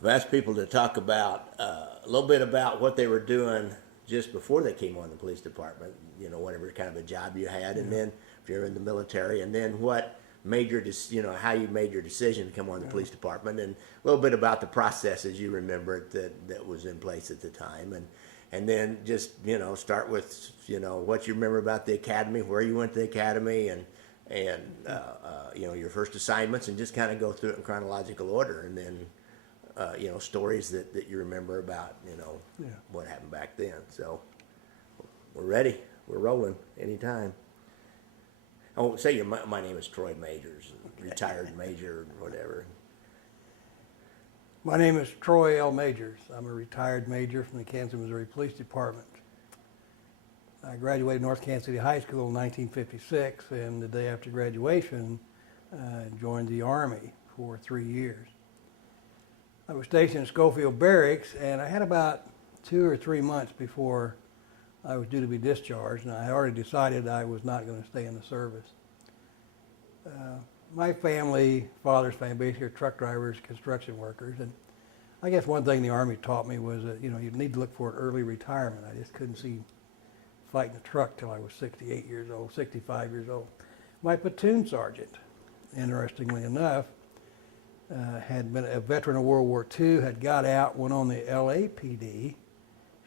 I've asked people to talk about a little bit about what they were doing just before they came on the police department. You know, whatever kind of a job you had, and then if you're in the military, and then what made your, how you made your decision to come on the police department, and a little bit about the processes you remember that was in place at the time, and then just start with what you remember about the academy, where you went to the academy, and your first assignments, and just kind of go through it in chronological order, and then stories that you remember about what happened back then. So we're ready. We're rolling anytime. Oh, say my name is Troy Majors, retired major, whatever. My name is Troy L. Majors. I'm a retired major from the Kansas, Missouri Police Department. I graduated North Kansas City High School in 1956, and the day after graduation, joined the Army for 3 years. I was stationed in Schofield Barracks, and I had about 2 or 3 months before I was due to be discharged, and I had already decided I was not going to stay in the service. My family, father's family, basically are truck drivers, construction workers, and I guess one thing the Army taught me was that you need to look for an early retirement. I just couldn't see fighting a truck till I was 68 years old, 65 years old. My platoon sergeant, interestingly enough, had been a veteran of World War II, had got out, went on the LAPD,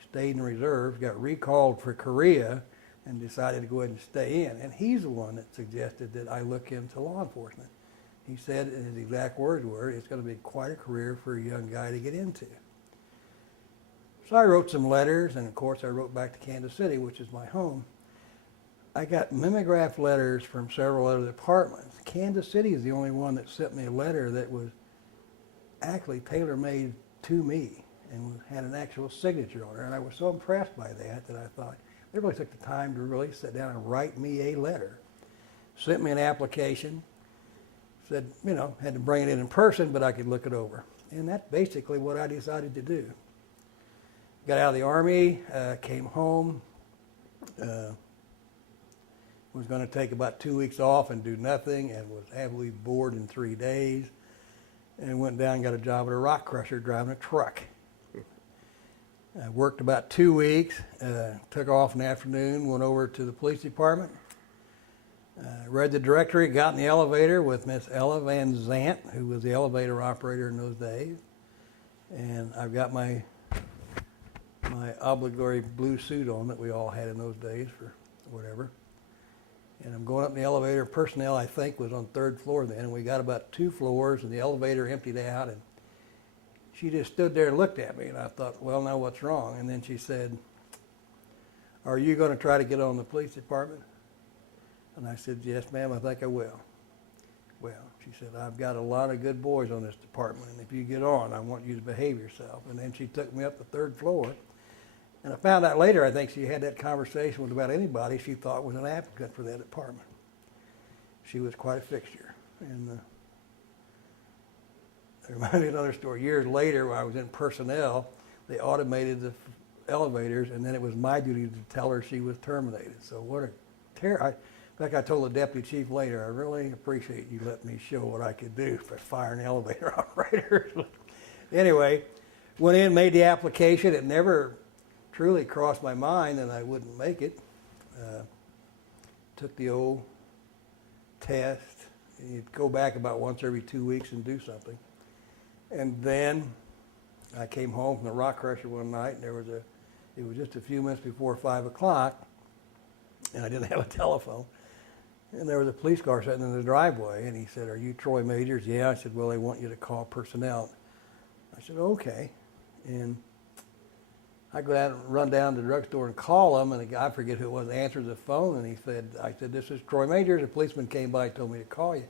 stayed in reserve, got recalled for Korea, and decided to go ahead and stay in. And he's the one that suggested that I look into law enforcement. He said, his exact words were, it's going to be quite a career for a young guy to get into. So I wrote some letters, and of course I wrote back to Kansas City, which is my home. I got mimeographed letters from several other departments. Kansas City is the only one that sent me a letter that was actually tailor-made to me and had an actual signature on it. And I was so impressed by that I thought, they really took the time to really sit down and write me a letter. Sent me an application, said, had to bring it in person, but I could look it over. And that's basically what I decided to do. Got out of the Army, came home, was going to take about 2 weeks off and do nothing, and was absolutely bored in 3 days, and went down and got a job at a rock crusher driving a truck. I worked about 2 weeks, took off in the afternoon, went over to the police department, read the directory, got in the elevator with Miss Ella Van Zant, who was the elevator operator in those days, and I've got my obligatory blue suit on that we all had in those days for whatever. And I'm going up in the elevator. Personnel, I think, was on 3rd floor then, and we got about 2 floors, and the elevator emptied out, and she just stood there and looked at me, and I thought, well, now what's wrong? And then she said, are you going to try to get on the police department? And I said, yes, ma'am, I think I will. Well, she said, I've got a lot of good boys on this department, and if you get on, I want you to behave yourself. And then she took me up the 3rd floor. And I found out later, I think she had that conversation with about anybody she thought was an applicant for that department. She was quite a fixture. And it reminds me of another story. Years later, when I was in personnel, they automated the elevators, and then it was my duty to tell her she was terminated. So what a terror. In fact, I told the deputy chief later, I really appreciate you letting me show what I could do for firing elevator operators. Anyway, went in, made the application. It never truly crossed my mind that I wouldn't make it. Took the old test. You'd go back about once every 2 weeks and do something. And then I came home from the rock crusher one night, and it was just a few minutes before 5 o'clock, and I didn't have a telephone. And there was a police car sitting in the driveway, and he said, are you Troy Majors? Yeah. I said, well, they want you to call personnel. I said, okay. And I go out and run down to the drugstore and call him, and the guy, I forget who it was, answers the phone, and I said, this is Troy Majors. A policeman came by and told me to call you.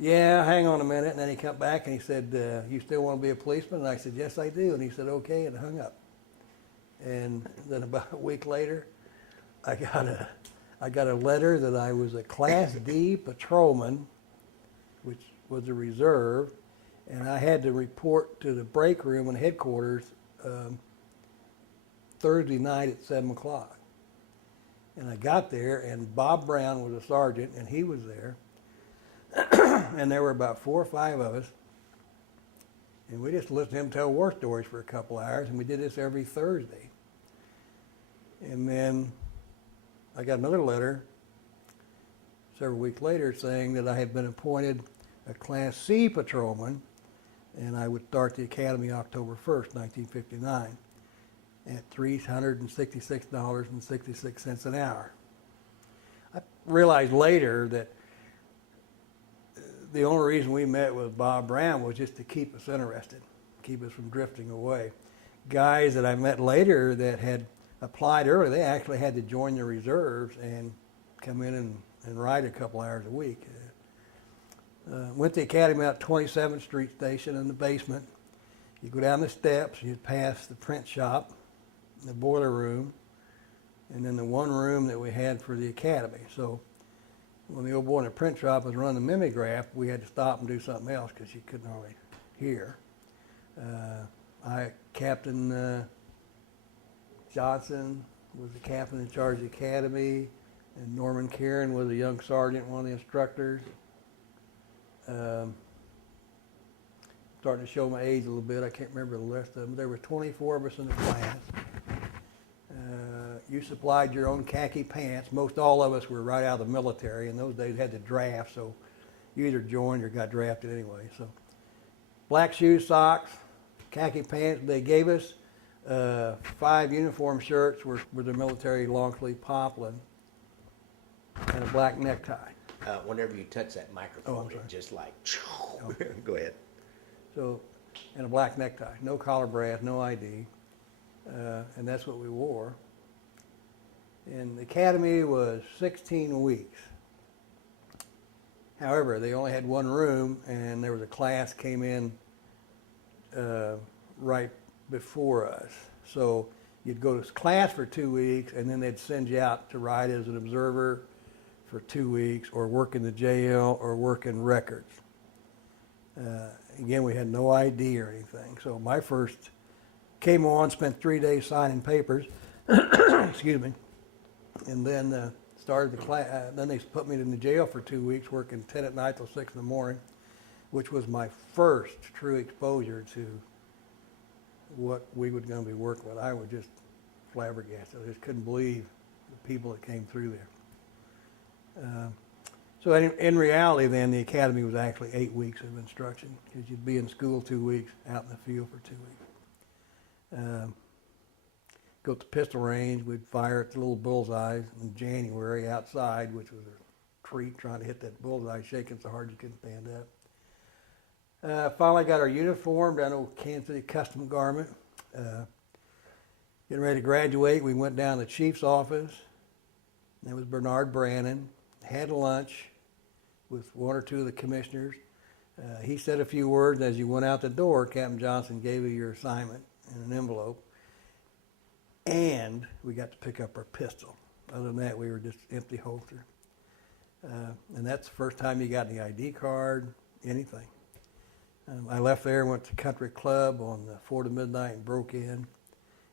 Yeah, hang on a minute. And then he came back and he said, you still want to be a policeman? And I said, yes, I do. And he said, okay, and hung up. And then about a week later, I got a letter that I was a Class D patrolman, which was a reserve, and I had to report to the break room and headquarters Thursday night at 7 o'clock. And I got there, and Bob Brown was a sergeant, and he was there. And there were about 4 or 5 of us. And we just listened to him tell war stories for a couple hours, and we did this every Thursday. And then I got another letter several weeks later saying that I had been appointed a Class C patrolman, and I would start the academy October 1st, 1959, at $366.66 an hour. I realized later that the only reason we met with Bob Brown was just to keep us interested, keep us from drifting away. Guys that I met later that had applied early, they actually had to join the reserves and come in and ride a couple hours a week. Went to the academy out 27th Street Station in the basement. You go down the steps, you'd pass the print shop, the boiler room, and then the one room that we had for the academy. So when the old boy in the print shop was running the mimeograph, we had to stop and do something else because you couldn't hardly hear. Captain Johnson was the captain in charge of the academy, and Norman Kieran was a young sergeant, one of the instructors. Starting to show my age a little bit. I can't remember the rest of them. There were 24 of us in the class. You supplied your own khaki pants. Most all of us were right out of the military. In those days, had to draft, so you either joined or got drafted anyway. So, black shoes, socks, khaki pants. They gave us 5 uniform shirts were the military long sleeve poplin, and a black necktie. Whenever you touch that microphone, sorry. it just like, go ahead. So, and a black necktie, no collar brass, no ID, and that's what we wore. And the academy was 16 weeks. However, they only had one room, and there was a class came in right before us. So you'd go to class for 2 weeks, and then they'd send you out to ride as an observer for 2 weeks, or work in the jail, or work in records. Again, we had no ID or anything. So my first came on, spent 3 days signing papers, excuse me, and then started the class. Then they put me in the jail for 2 weeks, working 10 at night till 6 in the morning, which was my first true exposure to what we were going to be working with. I was just flabbergasted. I just couldn't believe the people that came through there. So in reality, then, the academy was actually 8 weeks of instruction, because you'd be in school 2 weeks, out in the field for 2 weeks. Go to the pistol range. We'd fire at the little bullseyes in January outside, which was a treat, trying to hit that bullseye, shaking so hard you couldn't stand up. Finally got our uniform down to Kansas City Custom Garment. Getting ready to graduate, we went down to the chief's office. That was Bernard Brannon. Had lunch with 1 or 2 of the commissioners. He said a few words. As you went out the door, Captain Johnson gave you your assignment in an envelope. And we got to pick up our pistol. Other than that, we were just empty holster. And that's the first time you got any ID card, anything. I left there, went to Country Club on the 4 to midnight and broke in.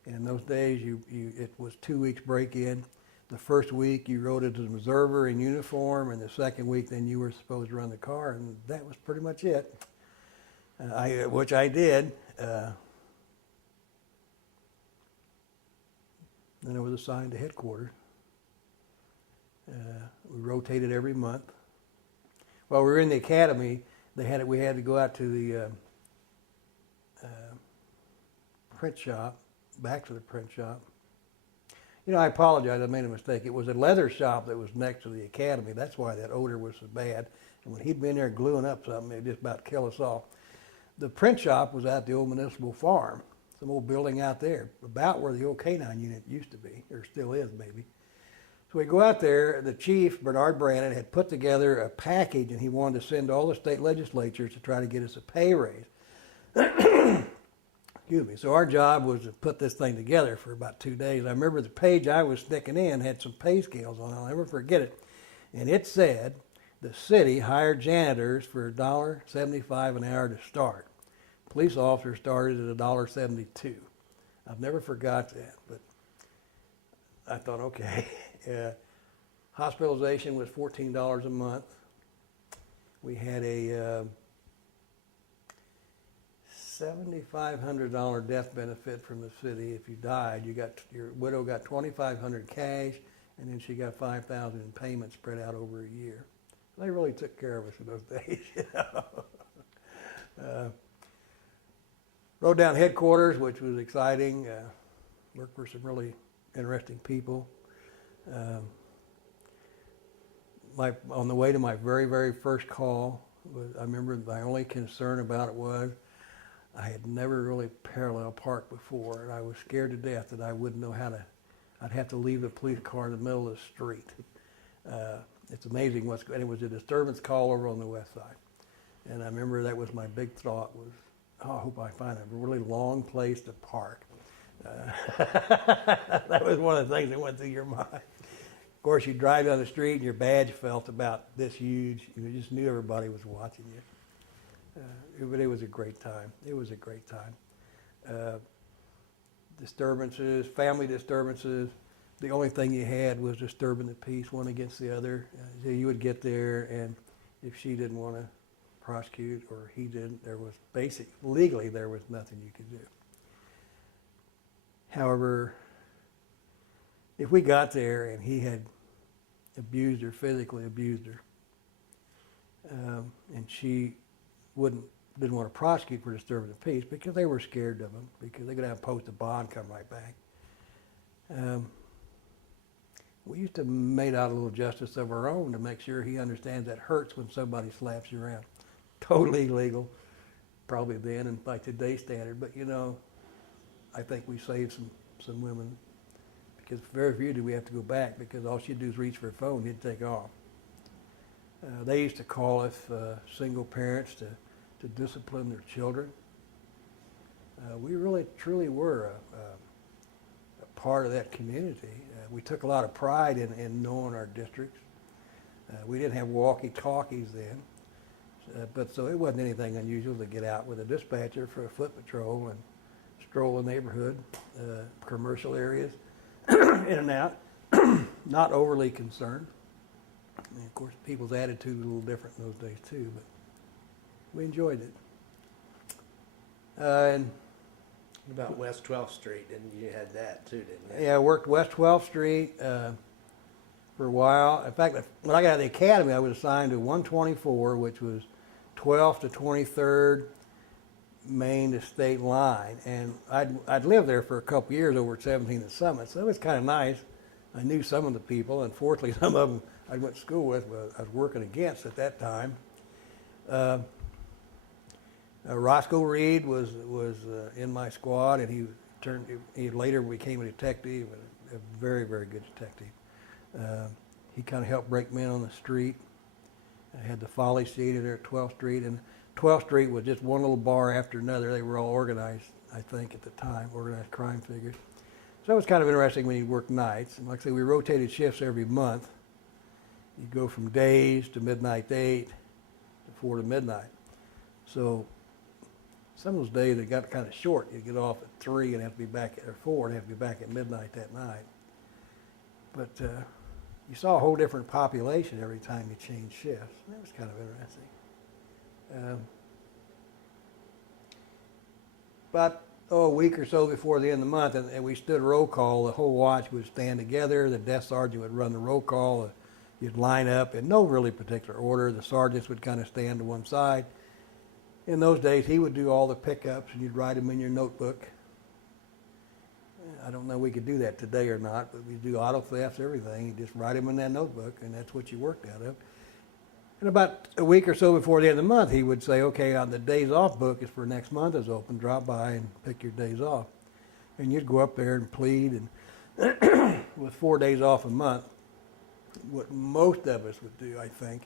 And in those days, it was 2 weeks break-in. The first week you rode as an observer in uniform, and the second week then you were supposed to run the car, and that was pretty much it. Which I did. Then I was assigned to headquarters. We rotated every month. While we were in the academy, we had to go out to the print shop, back to the print shop. You know, I apologize, I made a mistake. It was a leather shop that was next to the academy. That's why that odor was so bad. And when he'd been there gluing up something, it just about killed us all. The print shop was at the old municipal farm, some old building out there, about where the old K-9 unit used to be, or still is maybe. So we go out there, the chief, Bernard Brannon, had put together a package, and he wanted to send to all the state legislatures to try to get us a pay raise. Excuse me. So our job was to put this thing together for about 2 days. I remember the page I was sticking in had some pay scales on it. I'll never forget it. And it said the city hired janitors for $1.75 an hour to start. Police officers started at $1.72. I've never forgot that, but I thought, okay. Hospitalization was $14 a month. We had a $7,500 death benefit from the city. If you died, your widow got $2,500 cash, and then she got $5,000 in payments spread out over a year. They really took care of us in those days, you know. Rode down headquarters, which was exciting. Worked for some really interesting people. On the way to my very, very first call, I remember my only concern about it was I had never really parallel parked before, and I was scared to death that I wouldn't know how to. I'd have to leave the police car in the middle of the street. It's amazing and it was a disturbance call over on the west side. And I remember that was my big thought was, oh, I hope I find a really long place to park. That was one of the things that went through your mind. Of course, you drive down the street and your badge felt about this huge. You just knew everybody was watching you. But it was a great time. It was a great time. Disturbances, family disturbances. The only thing you had was disturbing the peace, one against the other. So you would get there, and if she didn't want to prosecute or he didn't, legally there was nothing you could do. However, if we got there and he had abused her, physically abused her, and she didn't want to prosecute for disturbing the peace because they were scared of him, because they could have post a bond, come right back. We used to made out a little justice of our own to make sure he understands that hurts when somebody slaps you around. Totally illegal, probably then and by today's standard, but you know, I think we saved some women because very few do we have to go back because all she'd do is reach for her phone, he'd take off. They used to call us single parents to discipline their children. We really, truly were a part of that community. We took a lot of pride in knowing our districts. We didn't have walkie-talkies then, but so it wasn't anything unusual to get out with a dispatcher for a foot patrol and stroll the neighborhood, commercial areas, in and out, not overly concerned. And of course, people's attitude was a little different in those days too, but we enjoyed it. And What about West 12th Street? And you had that too, didn't you? yeah, I worked West 12th Street for a while. In fact, when I got out of the academy, I was assigned to 124, which was 12th to 23rd Main to State Line, and I'd lived there for a couple years over at 17th and Summit, so it was kind of nice. I knew some of the people. Unfortunately, some of them I went to school with, but I was working against at that time. Roscoe Reed was in my squad, and he later became a detective, a very, very good detective. He kind of helped break men on the street. I had the Folly Theater there at 12th Street, and 12th Street was just one little bar after another. They were all organized, I think, at the time, organized crime figures. So it was kind of interesting when you worked nights. And like I say, we rotated shifts every month. You'd go from days to midnight to 8 to 4 to midnight. So some of those days it got kind of short. You'd get off at 3 and have to be back at 4 and have to be back at midnight that night. But you saw a whole different population every time you changed shifts. That was kind of interesting. About a week or so before the end of the month, and we stood roll call. The whole watch would stand together. The desk sergeant would run the roll call. You'd line up in no really particular order. The sergeants would kind of stand to one side. In those days, he would do all the pickups, and you'd write them in your notebook. I don't know if we could do that today or not, but we do auto thefts, everything. You just write them in that notebook, and that's what you worked out of. And about a week or so before the end of the month, he would say, okay, on the days off book is for next month is open. Drop by and pick your days off. And you'd go up there and plead. And with 4 days off a month, what most of us would do, I think,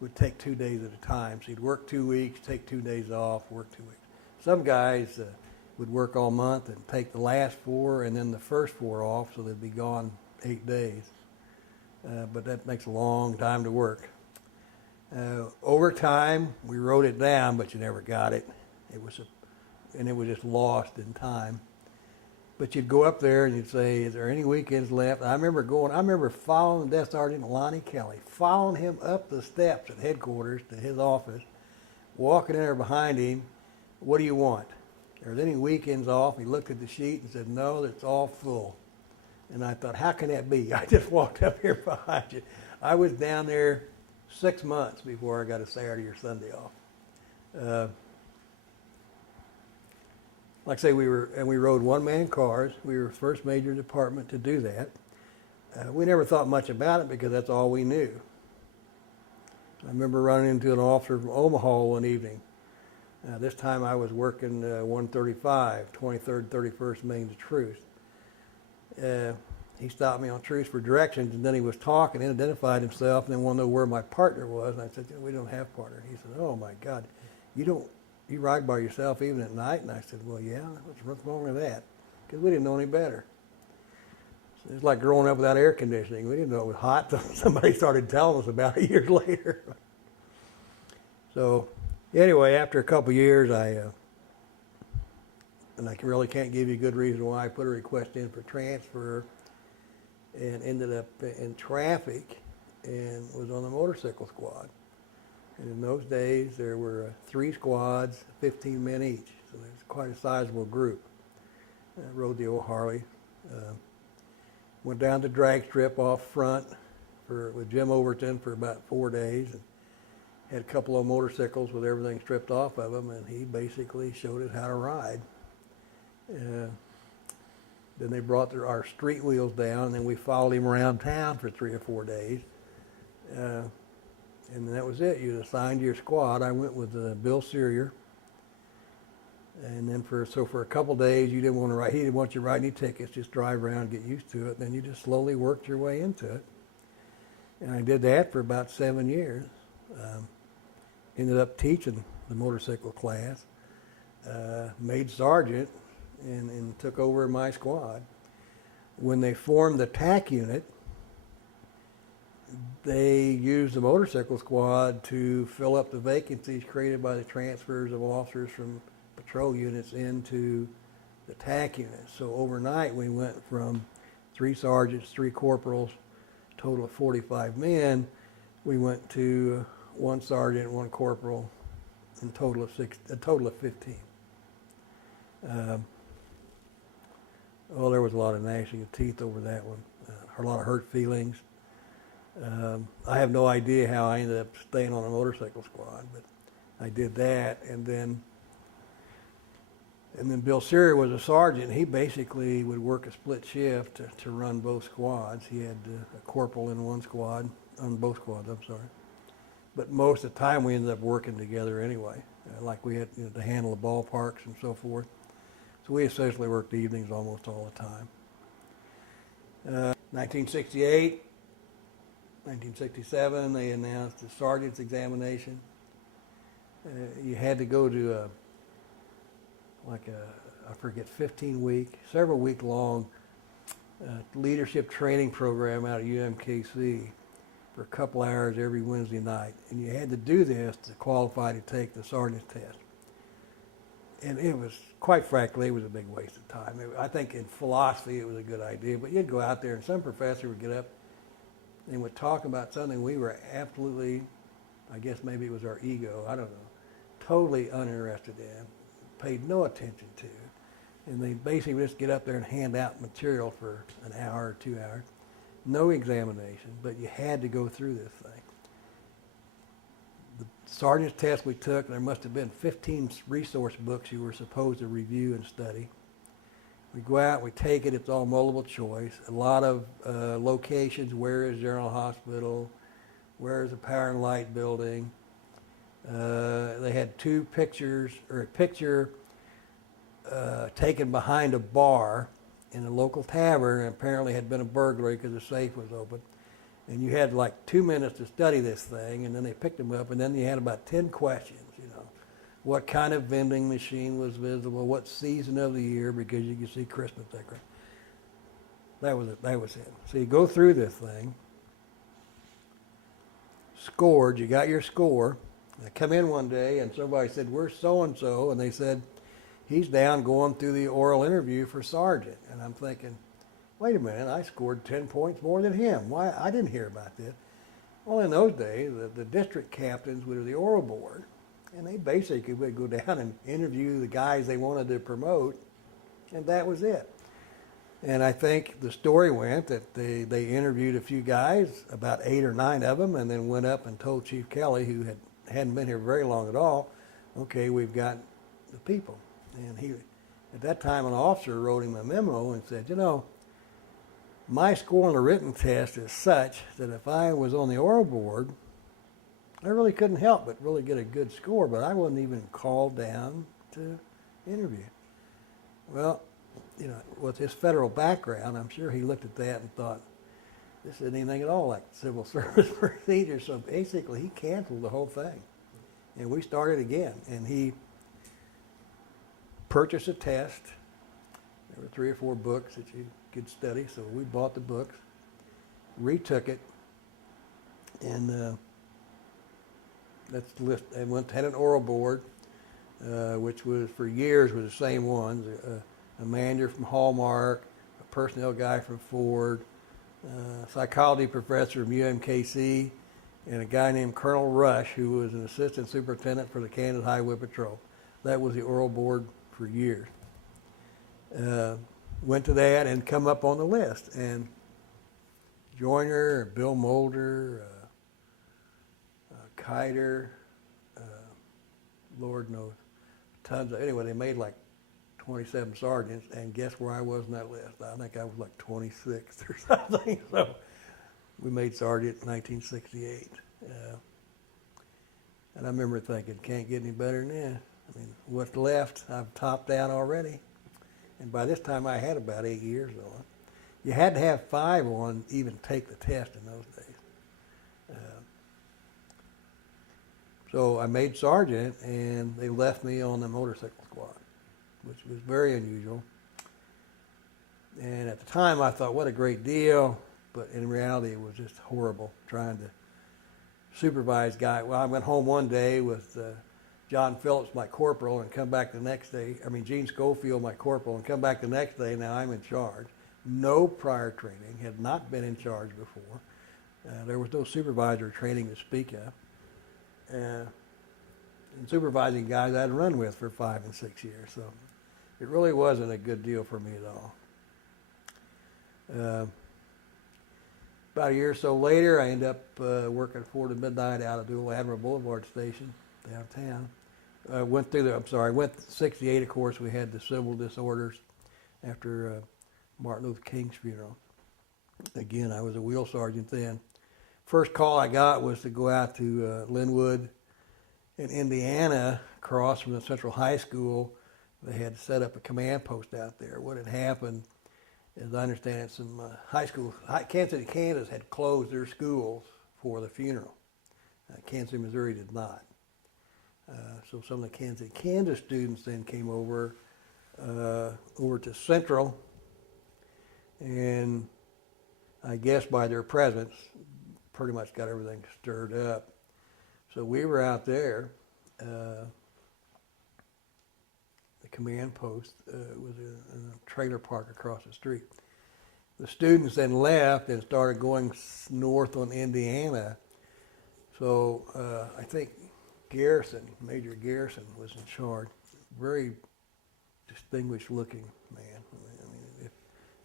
would take 2 days at a time. So you'd work 2 weeks, take 2 days off, work 2 weeks. Some guys would work all month and take the last 4 and then the first 4 off, so they'd be gone 8 days. But that makes a long time to work. Over time, we wrote it down, but you never got it. It was just lost in time. But you'd go up there and you'd say, "Is there any weekends left?" I remember following the desk sergeant, Lonnie Kelly, following him up the steps at headquarters to his office, walking in there behind him. "What do you want?" there was any weekends off. He looked at the sheet and said, no, it's all full. And I thought, how can that be? I just walked up here behind you. I was down there 6 months before I got a Saturday or Sunday off. Like I say, we rode one-man cars. We were the first major department to do that. We never thought much about it because that's all we knew. I remember running into an officer from Omaha one evening. This time I was working 135, 23rd, 31st Main to Truce. He stopped me on Truce for directions, and then he was talking and identified himself, and then wanted to know where my partner was. And I said, we don't have partner. He said, oh my God, you ride by yourself even at night? And I said, well, yeah, what's wrong with that? Because we didn't know any better. It's like growing up without air conditioning. We didn't know it was hot until somebody started telling us about it years later. So anyway, after a couple of years, and I really can't give you a good reason why, I put a request in for transfer and ended up in traffic and was on the motorcycle squad. And in those days, there were 3 squads, 15 men each. So it was quite a sizable group. I rode the old Harley. Went down to drag strip off front with Jim Overton for about 4 days, and had a couple of motorcycles with everything stripped off of them, and he basically showed us how to ride. Then they brought our street wheels down, and then we followed him around town for 3 or 4 days. And that was it. You assigned your squad. I went with Bill Searier. And then for a couple days, you didn't want to ride. He didn't want you to write any tickets. Just drive around, get used to it. Then you just slowly worked your way into it. And I did that for about 7 years. Ended up teaching the motorcycle class. Made sergeant and took over my squad. When they formed the TAC unit, they used the motorcycle squad to fill up the vacancies created by the transfers of officers from patrol units into the TAC unit. So overnight we went from 3 sergeants, 3 corporals, total of 45 men. We went to 1 sergeant, 1 corporal, and a total of 15. There was a lot of gnashing of teeth over that one. A lot of hurt feelings. I have no idea how I ended up staying on a motorcycle squad, but I did that, and then Bill Searier was a sergeant. He basically would work a split shift to run both squads. He had a corporal in one squad, on both squads, I'm sorry. But most of the time we ended up working together anyway. Like we had to handle the ballparks and so forth. So we essentially worked evenings almost all the time. 1968, 1967, they announced the sergeant's examination. You had to go to I forget, 15-week, several week long leadership training program out of UMKC for a couple hours every Wednesday night. And you had to do this to qualify to take the sergeant's test. And it was, quite frankly, it was a big waste of time. I think in philosophy it was a good idea, but you'd go out there and some professor would get up and would talk about something we were absolutely, I guess maybe it was our ego, I don't know, totally uninterested in, paid no attention to. And they basically would just get up there and hand out material for an hour or 2 hours. No examination, but you had to go through this thing. The sergeant's test we took, there must have been 15 resource books you were supposed to review and study. We go out, we take it, it's all multiple choice. A lot of locations, where is General Hospital, where is the Power and Light building. They had 2 pictures, or a picture taken behind a bar in a local tavern, and apparently had been a burglary because the safe was open. And you had like 2 minutes to study this thing, and then they picked them up, and then you had about 10 questions, What kind of vending machine was visible, what season of the year, because you could see Christmas decorations. That was it. So you go through this thing, scored, you got your score. I come in one day, and somebody said, "Where's so-and-so?" And they said, "He's down going through the oral interview for sergeant." And I'm thinking, wait a minute, I scored 10 points more than him. Why? I didn't hear about this. Well, in those days, the district captains were the oral board, And they basically would go down and interview the guys they wanted to promote, and that was it. And I think the story went that they interviewed a few guys, about 8 or 9 of them, and then went up and told Chief Kelly, who hadn't been here very long at all, okay, we've got the people. And he, at that time, an officer wrote him a memo and said, you know, my score on the written test is such that if I was on the oral board, I really couldn't help but really get a good score, but I wasn't even called down to interview. Well, you know, with his federal background, I'm sure he looked at that and thought, this isn't anything at all like civil service procedure. So basically, he canceled the whole thing. And we started again. And he purchased a test. There were 3 or 4 books that you could study. So we bought the books, retook it, and that's the list. And had an oral board, which was for years was the same ones. A manager from Hallmark, a personnel guy from Ford, a psychology professor from UMKC, and a guy named Colonel Rush, who was an assistant superintendent for the Kansas Highway Patrol. That was the oral board for years. Went to that and come up on the list. And Joyner, Bill Mulder, Kiter, Lord knows, tons of, anyway, they made like 27 sergeants, and guess where I was on that list? I think I was like 26th or something. So we made sergeant in 1968. And I remember thinking, can't get any better than this. I mean, what's left, I've topped out already. And by this time, I had about 8 years on. You had to have 5 on to even take the test in those days. So I made sergeant, and they left me on the motorcycle squad, which was very unusual. And at the time, I thought, what a great deal. But in reality, it was just horrible trying to supervise guys. Well, I went home one day with John Phillips, my corporal, and come back the next day. I mean, Gene Schofield, my corporal, and come back the next day. Now I'm in charge. No prior training, had not been in charge before. There was no supervisor training to speak of. And supervising guys I'd run with for 5 and 6 years. So it really wasn't a good deal for me at all. About a year or so later, I ended up working 4 to midnight out of Dual Admiral Boulevard Station downtown. Went 68, of course, we had the civil disorders after Martin Luther King's funeral. Again, I was a wheel sergeant then. First call I got was to go out to Linwood in Indiana, across from the Central High School. They had set up a command post out there. What had happened, as I understand it, some high schools, Kansas City, Kansas had closed their schools for the funeral. Kansas City, Missouri did not. So some of the Kansas City, Kansas students then came over to Central, and I guess by their presence, pretty much got everything stirred up. So we were out there. The command post was in a trailer park across the street. The students then left and started going north on Indiana. So I think Garrison, Major Garrison, was in charge. Very distinguished looking man. I mean,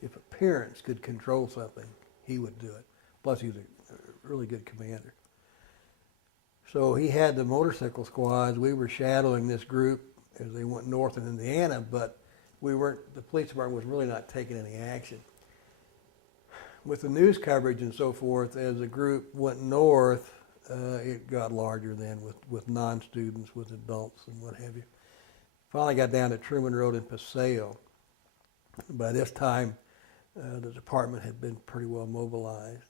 if appearance could control something, he would do it. Plus, he was a really good commander. So he had the motorcycle squads. We were shadowing this group as they went north in Indiana, but the police department was really not taking any action. With the news coverage and so forth, as the group went north, it got larger then with non-students, with adults and what have you. Finally got down to Truman Road in Paseo. By this time, the department had been pretty well mobilized.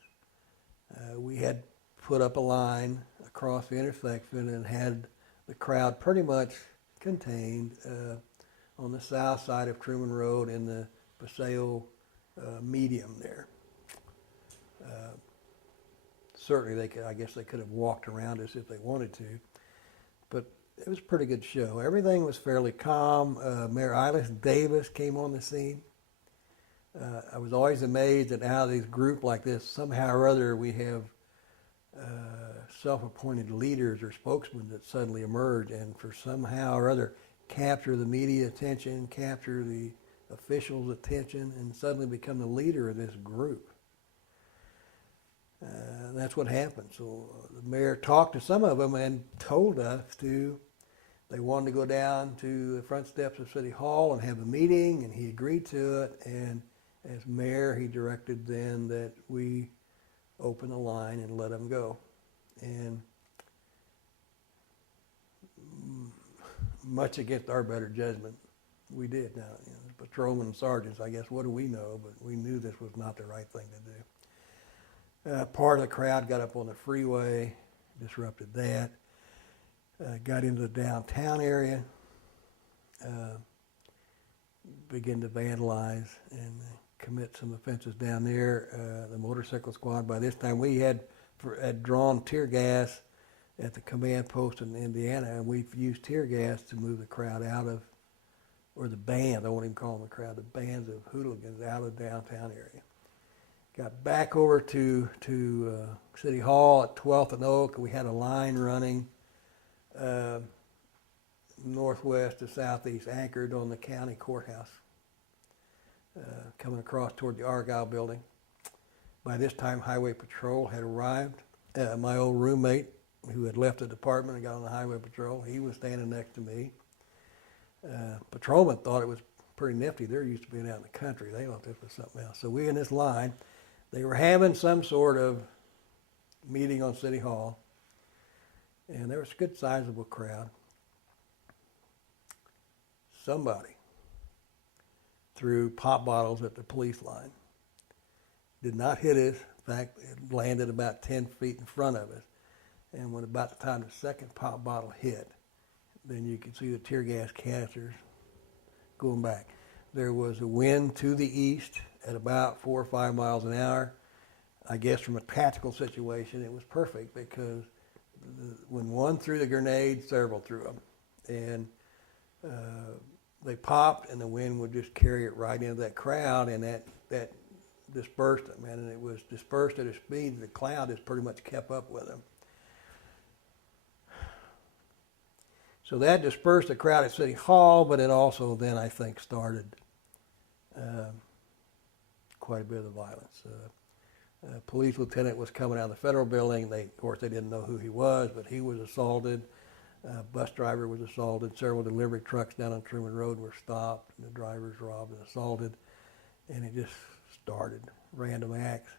We had put up a line across the intersection and had the crowd pretty much contained on the south side of Truman Road in the Paseo medium there. Certainly, I guess they could have walked around us if they wanted to, but it was a pretty good show. Everything was fairly calm. Mayor Ilis Davis came on the scene. I was always amazed at how these group like this, somehow or other, we have self-appointed leaders or spokesmen that suddenly emerge and for somehow or other capture the media attention, capture the officials' attention, and suddenly become the leader of this group. That's what happened. So the mayor talked to some of them and told us they wanted to go down to the front steps of City Hall and have a meeting, and he agreed to it. And as mayor, he directed then that we open the line and let them go. And much against our better judgment, we did. Now, patrolmen and sergeants, I guess, what do we know? But we knew this was not the right thing to do. Part of the crowd got up on the freeway, disrupted that, got into the downtown area, began to vandalize and commit some offenses down there. The motorcycle squad, by this time, we had drawn tear gas at the command post in Indiana, and we've used tear gas to move the crowd out of, or the band, I won't even call them a crowd, the bands of hooligans out of the downtown area. Got back over to City Hall at 12th and Oak. We had a line running northwest to southeast, anchored on the county courthouse, coming across toward the Argyle building. By this time, Highway Patrol had arrived. My old roommate, who had left the department and got on the Highway Patrol, he was standing next to me. Patrolmen thought it was pretty nifty. They're used to being out in the country. They thought this was something else. So we in this line. They were having some sort of meeting on City Hall, and there was a good sizable crowd. Somebody threw pop bottles at the police line. Did not hit us. In fact, it landed about 10 feet in front of us. And when about the time the second pop bottle hit, then you could see the tear gas canisters going back. There was a wind to the east at about 4 or 5 miles an hour. I guess from a tactical situation, it was perfect because when one threw the grenade, several threw them. And they popped, and the wind would just carry it right into that crowd, and that dispersed them. And it was dispersed at a speed the cloud has pretty much kept up with them. So that dispersed the crowd at City Hall, but it also then, I think, started quite a bit of the violence. A police lieutenant was coming out of the federal building. Of course, they didn't know who he was, but he was assaulted. A bus driver was assaulted. Several delivery trucks down on Truman Road were stopped, and the drivers robbed and assaulted. And it just started, random acts.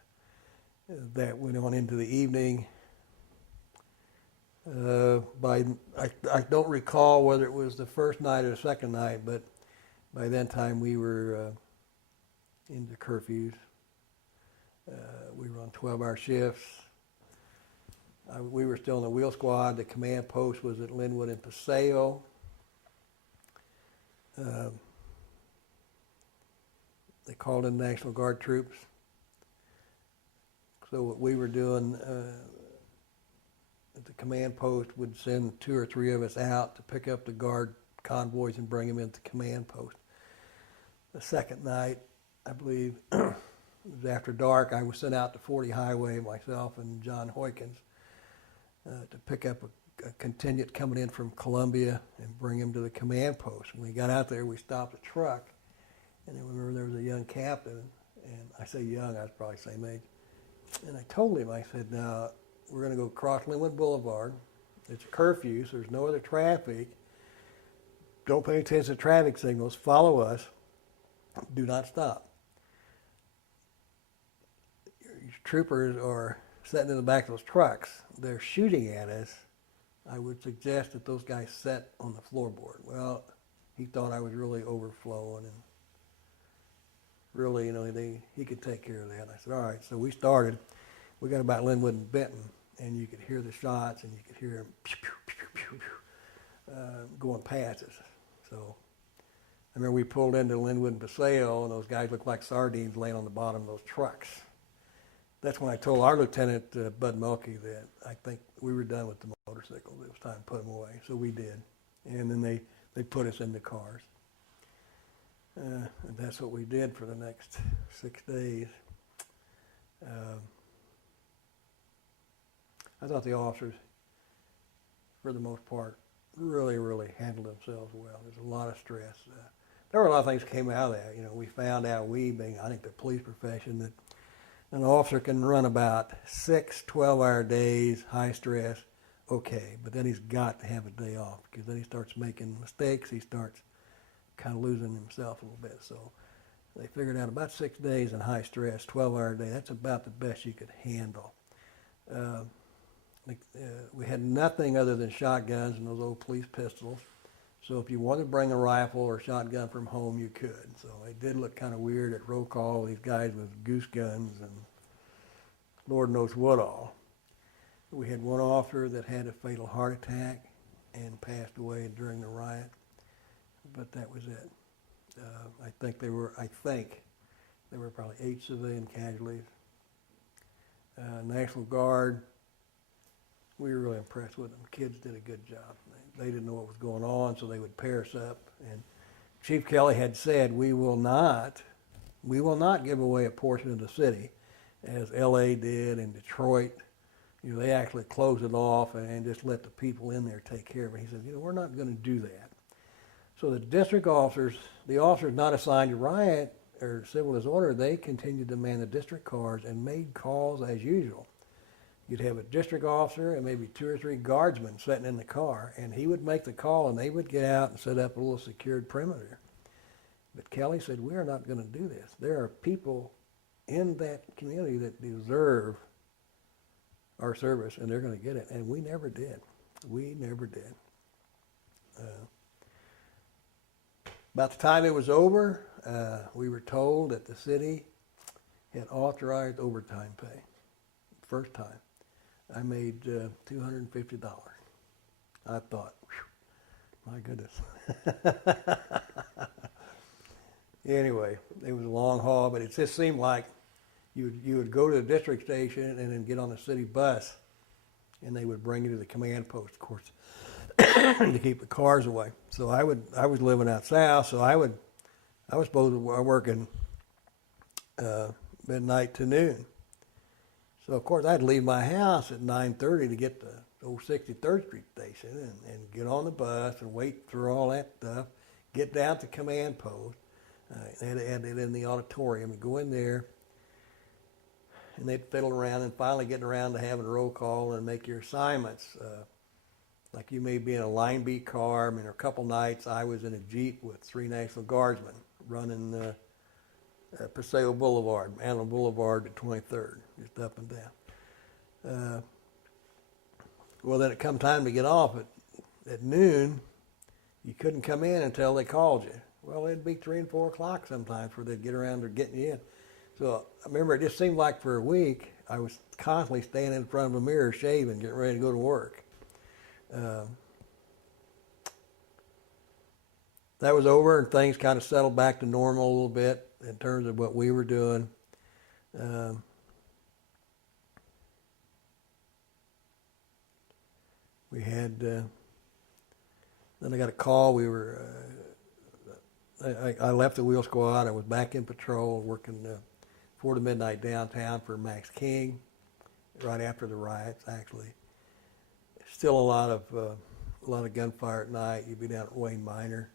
That went on into the evening. I don't recall whether it was the first night or the second night, but by that time we were into curfews. We were on 12-hour shifts. We were still in the wheel squad. The command post was at Linwood and Paseo. They called in National Guard troops. So what we were doing at the command post would send 2 or 3 of us out to pick up the guard convoys and bring them into the command post. The second night, I believe, it was after dark, I was sent out to 40 Highway, myself and John Hoykins, to pick up a contingent coming in from Columbia and bring him to the command post. When we got out there, we stopped the truck, and I remember there was a young captain, and I say young, I was probably the same age, and I told him, I said, now, we're going to go across Linwood Boulevard. It's a curfew, so there's no other traffic. Don't pay attention to traffic signals. Follow us. Do not stop. Your troopers are sitting in the back of those trucks. They're shooting at us. I would suggest that those guys sat on the floorboard. Well, he thought I was really overflowing and really, he could take care of that. I said, all right. So we started. We got about Linwood and Benton, and you could hear the shots, and you could hear them pew, pew, pew, pew, pew, going past us. So I remember we pulled into Linwood and Paseo, and those guys looked like sardines laying on the bottom of those trucks. That's when I told our lieutenant, Bud Mulkey, that I think we were done with the motorcycles. It was time to put them away. So we did. And then they put us in the cars. And that's what we did for the next 6 days. I thought the officers, for the most part, really handled themselves well. There's a lot of stress. There were a lot of things that came out of that. You know, we found out, we being, I think, the police profession, that an officer can run about 6 12-hour days, high stress, okay, but then he's got to have a day off, because then he starts making mistakes. He starts kind of losing himself a little bit. So they figured out about 6 days in high stress, 12-hour day. That's about the best you could handle. We had nothing other than shotguns and those old police pistols. So if you wanted to bring a rifle or shotgun from home, you could. So it did look kind of weird at roll call, these guys with goose guns and Lord knows what all. We had one officer that had a fatal heart attack and passed away during the riot, but that was it. I think there were probably 8 civilian casualties. National Guard, we were really impressed with them. Kids did a good job. They didn't know what was going on, so they would pair us up. And Chief Kelly had said, we will not give away a portion of the city, as L.A. did and Detroit. You know, they actually closed it off and just let the people in there take care of it. He said, you know, we're not going to do that. So the district officers, the officers not assigned to riot or civil disorder, they continued to man the district cars and made calls as usual. You'd have a district officer and maybe 2 or 3 guardsmen sitting in the car, and he would make the call, and they would get out and set up a little secured perimeter. But Kelly said, we are not going to do this. There are people in that community that deserve our service, and they're going to get it. And we never did. We never did. About the time it was over, we were told that the city had authorized overtime pay. First time. I made $250. I thought, whew, my goodness. Anyway, it was a long haul, but it just seemed like you would go to the district station and then get on the city bus, and they would bring you to the command post, of course, to keep the cars away. So I was living out south, so I was supposed to be working midnight to noon. So of course I'd leave my house at 9:30 to get to old 63rd Street station and get on the bus and wait through all that stuff, get down to command post. They had it in the auditorium and go in there, and they'd fiddle around and finally getting around to having a roll call and make your assignments. Like you may be in a line beat car. I mean, a couple nights I was in a Jeep with 3 National Guardsmen running Paseo Boulevard, Antelope Boulevard to 23rd, just up and down. Well, then it come time to get off at noon. You couldn't come in until they called you. Well, it'd be 3 and 4 o'clock sometimes before they'd get around to getting you in. So I remember it just seemed like for a week I was constantly standing in front of a mirror shaving, getting ready to go to work. That was over, and things kind of settled back to normal a little bit in terms of what we were doing. We had, then I got a call. We were, I left the wheel squad. I was back in patrol, working 4 to midnight downtown for Max King, right after the riots, actually. Still a lot of gunfire at night. You'd be down at Wayne Minor.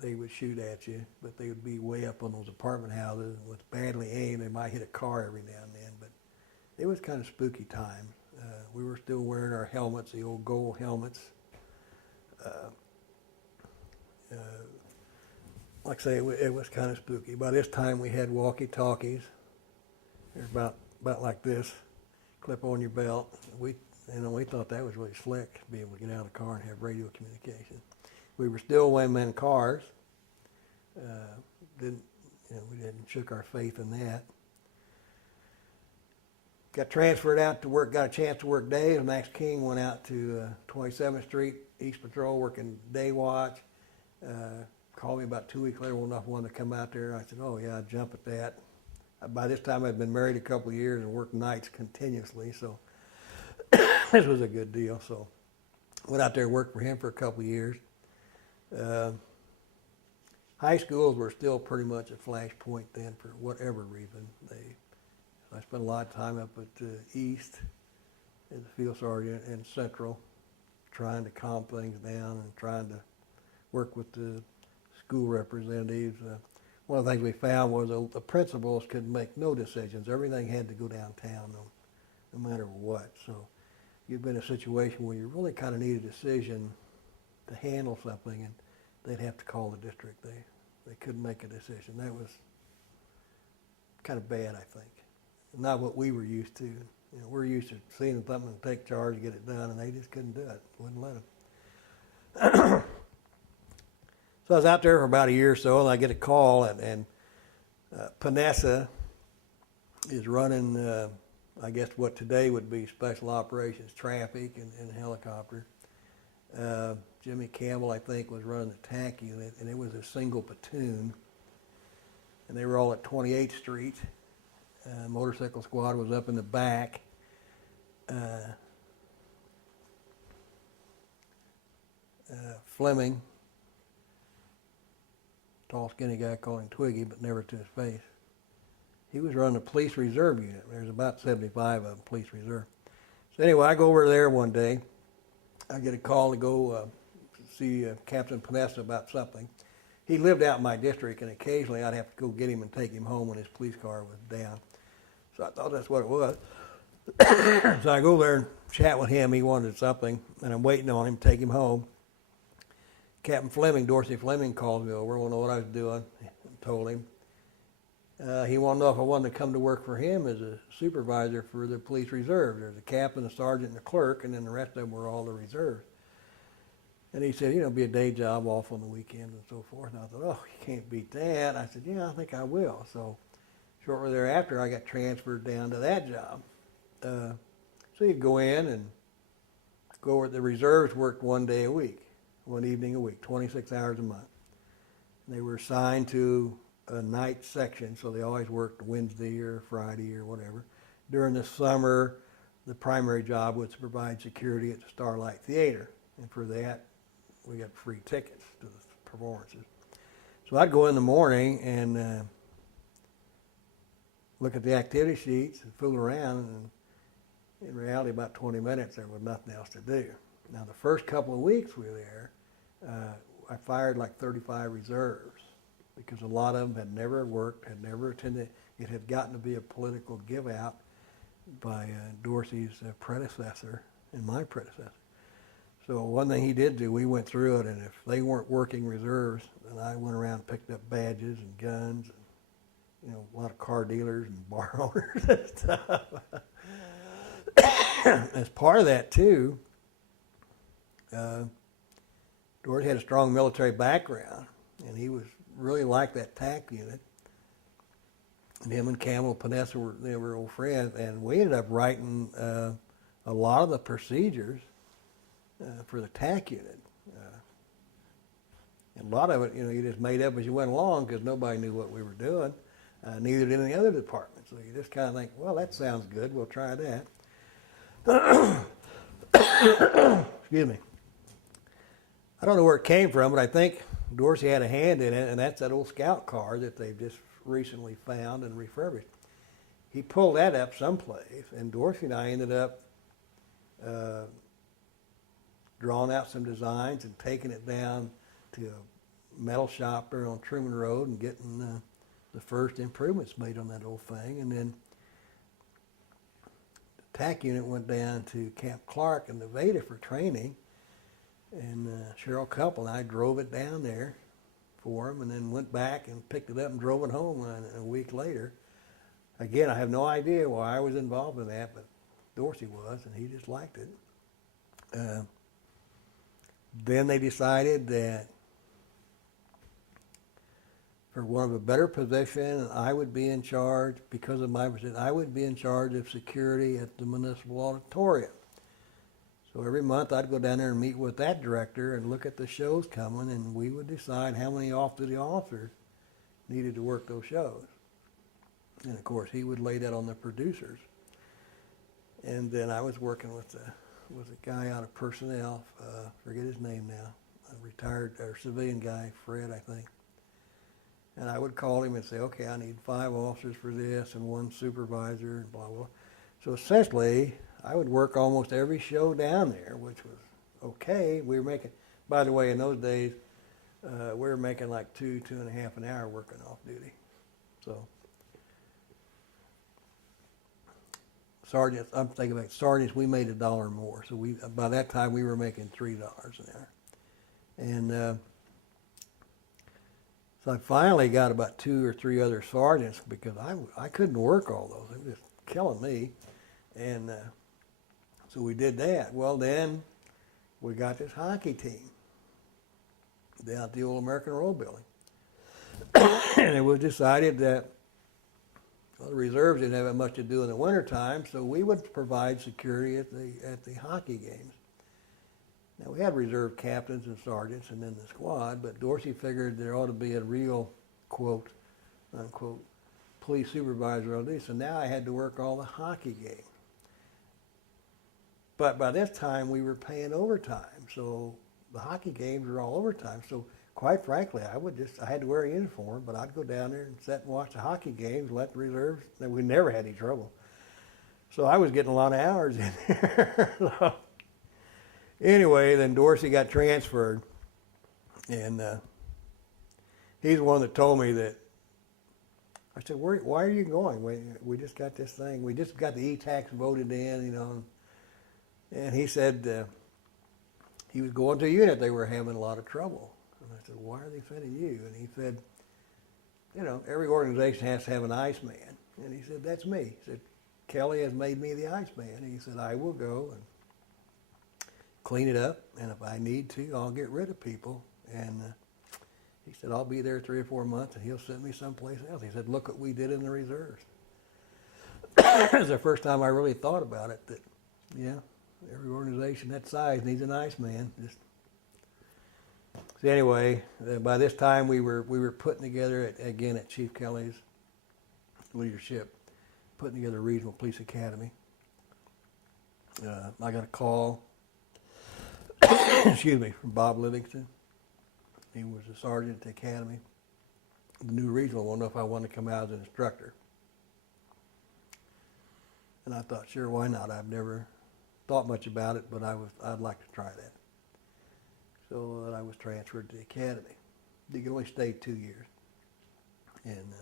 They would shoot at you, but they would be way up on those apartment houses. And with badly aimed, they might hit a car every now and then. But it was kind of spooky time. We were still wearing our helmets, the old gold helmets. Like I say, it was kind of spooky. By this time, we had walkie-talkies. They're about like this, clip on your belt. We thought that was really slick to be able to get out of the car and have radio communication. We were still women in cars. We didn't shook our faith in that. Got transferred out to work, got a chance to work days. Max King went out to 27th Street, East Patrol, working day watch. Called me about 2 weeks later, wanted to come out there. I said, oh yeah, I'd jump at that. By this time I'd been married a couple of years and worked nights continuously, so this was a good deal. So went out there and worked for him for a couple of years. High schools were still pretty much a flashpoint then for whatever reason. I spent a lot of time up at East as a field sergeant and Central, trying to calm things down and trying to work with the school representatives. One of the things we found was the principals could make no decisions. Everything had to go downtown, no matter what. So you've been in a situation where you really kind of need a decision to handle something, and they'd have to call the district. They couldn't make a decision. That was kind of bad, I think. Not what we were used to. You know, we're used to seeing something and take charge, get it done, and they just couldn't do it. Wouldn't let them. So I was out there for about a year or so, and I get a call, and Panessa is running, I guess what today would be special operations traffic and helicopter. Jimmy Campbell, I think, was running the TAC unit, and it was a single platoon, and they were all at 28th Street. Motorcycle squad was up in the back. Fleming, tall, skinny guy, called him Twiggy, but never to his face. He was running a police reserve unit. There's about 75 of them, police reserve. So anyway, I go over there one day. I get a call to go see Captain Panessa about something. He lived out in my district, and occasionally I'd have to go get him and take him home when his police car was down. So I thought that's what it was. So I go there and chat with him. He wanted something, and I'm waiting on him to take him home. Captain Fleming, Dorsey Fleming, called me over, wanted to know what I was doing. I told him. He wanted to know if I wanted to come to work for him as a supervisor for the police reserve. There's a captain, a sergeant, and a clerk, and then the rest of them were all the reserves. And he said, it'd be a day job off on the weekends and so forth. And I thought, oh, you can't beat that. I said, yeah, I think I will. So shortly thereafter, I got transferred down to that job. So you'd go in and go where the reserves worked one day a week, one evening a week, 26 hours a month. And they were assigned to a night section, so they always worked Wednesday or Friday or whatever. During the summer, the primary job was to provide security at the Starlight Theater. And for that, we got free tickets to the performances. So I'd go in the morning and look at the activity sheets and fool around, and in reality, about 20 minutes, there was nothing else to do. Now, the first couple of weeks we were there, I fired like 35 reserves because a lot of them had never worked, had never attended. It had gotten to be a political give-out by Dorsey's predecessor and my predecessor. So one thing he did do, we went through it, and if they weren't working reserves, then I went around and picked up badges and guns, and a lot of car dealers and bar owners and stuff. As part of that too, Dorsey had a strong military background, and he was really like that TAC unit. And him and Campbell Panessa were old friends, and we ended up writing a lot of the procedures for the TAC unit. And a lot of it, you just made up as you went along because nobody knew what we were doing. Neither did any other department. So you just kind of think, well, that sounds good. We'll try that. Excuse me. I don't know where it came from, but I think Dorsey had a hand in it, and that's that old scout car that they've just recently found and refurbished. He pulled that up someplace, and Dorsey and I ended up drawing out some designs and taking it down to a metal shop there on Truman Road and getting the first improvements made on that old thing. And then the TAC unit went down to Camp Clark in Nevada for training, and Cheryl Couple and I drove it down there for him, and then went back and picked it up and drove it home a week later. Again, I have no idea why I was involved in that, but Dorsey was, and he just liked it. Then they decided that for one of a better position, I would be in charge, because of my position, I would be in charge of security at the municipal auditorium. So every month I'd go down there and meet with that director and look at the shows coming, and we would decide how many off-duty officers needed to work those shows. And of course, he would lay that on the producers. And then I was working with a guy out of personnel, forget his name now, a retired or civilian guy, Fred, I think. And I would call him and say, okay, I need 5 officers for this and 1 supervisor and blah, blah. So essentially, I would work almost every show down there, which was okay. We were making, by the way, in those days, we were making like 2.5 an hour working off duty. So sergeants, I'm thinking about sergeants, we made $1 more. So by that time we were making $3 an hour. And so I finally got about 2 or 3 other sergeants because I couldn't work all those. It was just killing me. And so we did that. Well, then we got this hockey team down at the old American Roll Building. And it was decided that the reserves didn't have much to do in the wintertime, so we would provide security at the hockey games. Now, we had reserve captains and sergeants and then the squad, but Dorsey figured there ought to be a real, quote, unquote, police supervisor on this, so now I had to work all the hockey games. But by this time, we were paying overtime, so the hockey games were all overtime. So quite frankly, I had to wear a uniform, but I'd go down there and sit and watch the hockey games, let the reserves, and we never had any trouble. So I was getting a lot of hours in there. So anyway, then Dorsey got transferred, and he's the one that told me that. I said, why are you going? We just got this thing. We just got the E-tax voted in, you know. And he said he was going to a unit. They were having a lot of trouble. And I said, why are they sending you? And he said, you know, every organization has to have an Iceman. And he said, that's me. He said, Kelly has made me the Iceman. And he said, I will go and clean it up. And if I need to, I'll get rid of people. And he said, I'll be there 3 or 4 months, and he'll send me someplace else. He said, look what we did in the reserves. It was the first time I really thought about it, that, yeah, every organization that size needs an Iceman. So anyway, by this time we were putting together, again at Chief Kelly's leadership, putting together a regional police academy. I got a call, excuse me, from Bob Livingston. He was a sergeant at the academy. The new regional wanted to know if I wanted to come out as an instructor. And I thought, sure, why not? I've never thought much about it, but I'd like to try that. So I was transferred to the academy. You could only stay 2 years. And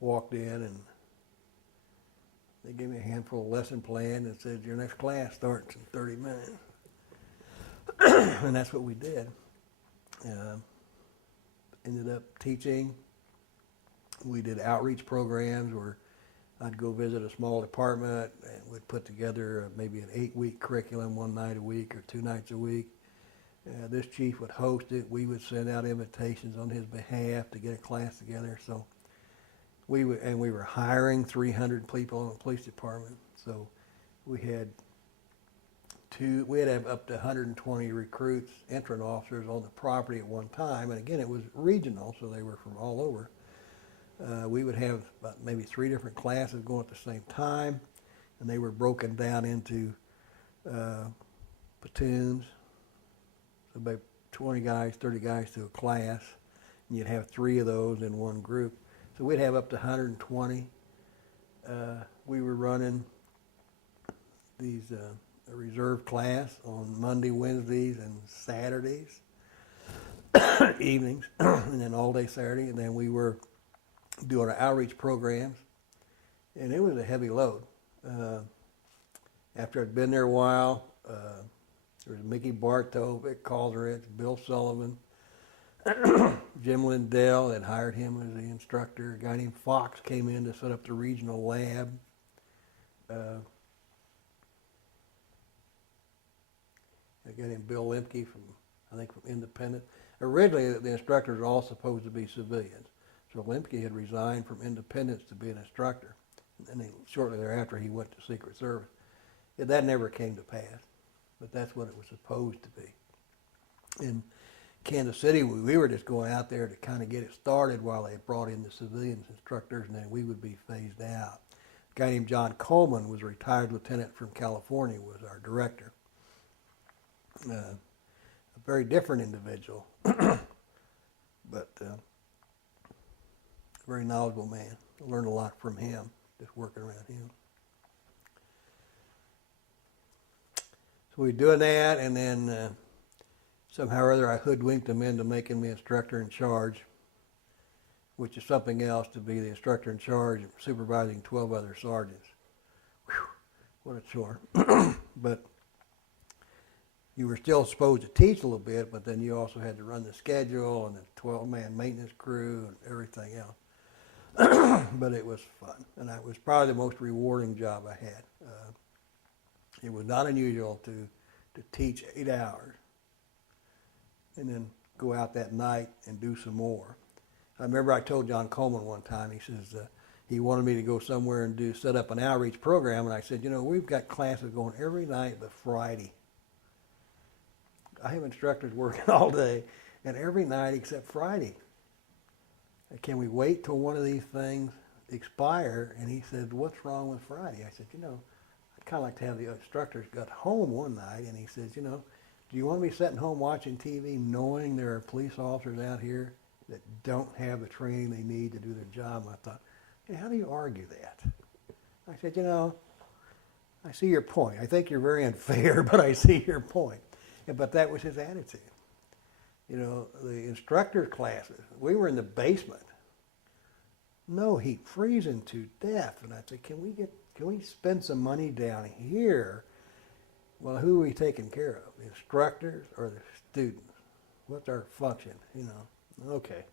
walked in, and they gave me a handful of lesson plan and said, your next class starts in 30 minutes. And that's what we did. Ended up teaching. We did outreach programs where I'd go visit a small department and we'd put together maybe an 8-week curriculum, 1 night a week or 2 nights a week. This chief would host it. We would send out invitations on his behalf to get a class together. So we were hiring 300 people in the police department. So we had up to 120 recruits, entrant officers on the property at one time. And again, it was regional, so they were from all over. We would have about maybe 3 different classes going at the same time, and they were broken down into platoons. So about 20 guys, 30 guys to a class, and you'd have 3 of those in one group. So we'd have up to 120. We were running these a reserve class on Monday, Wednesdays, and Saturdays, evenings, and then all day Saturday. And then we were doing our outreach programs, and it was a heavy load. After I'd been there a while, there was Mickey Bartow, Vic Calderitz, Bill Sullivan, Jim Lindell had hired him as the instructor. A guy named Fox came in to set up the regional lab. A guy named Bill Lemke from Independent. Originally, the instructors were all supposed to be civilians. So Lemke had resigned from Independence to be an instructor. And then shortly thereafter, he went to Secret Service. That never came to pass, but that's what it was supposed to be. In Kansas City, we were just going out there to kind of get it started while they brought in the civilians instructors, and then we would be phased out. A guy named John Coleman was a retired lieutenant from California, was our director. A very different individual, but a very knowledgeable man. I learned a lot from him, just working around him. So we were doing that, and then somehow or other I hoodwinked him into making me instructor in charge, which is something else to be the instructor in charge of supervising 12 other sergeants. Whew, what a chore. But you were still supposed to teach a little bit, but then you also had to run the schedule and the 12-man maintenance crew and everything else. But it was fun, and it was probably the most rewarding job I had. It was not unusual to teach 8 hours and then go out that night and do some more. I remember I told John Coleman one time, he says he wanted me to go somewhere and set up an outreach program, and I said, we've got classes going every night but Friday. I have instructors working all day, and every night except Friday. Can we wait till one of these things expire? And he said, what's wrong with Friday? I said, I'd kind of like to have the instructors got home one night, and he says, do you want to be sitting home watching TV knowing there are police officers out here that don't have the training they need to do their job? And I thought, hey, how do you argue that? I said, I see your point. I think you're very unfair, but I see your point. But that was his attitude. The instructor classes, we were in the basement. No heat, freezing to death. And I said, can we spend some money down here? Well, who are we taking care of? The instructors or the students? What's our function? Okay.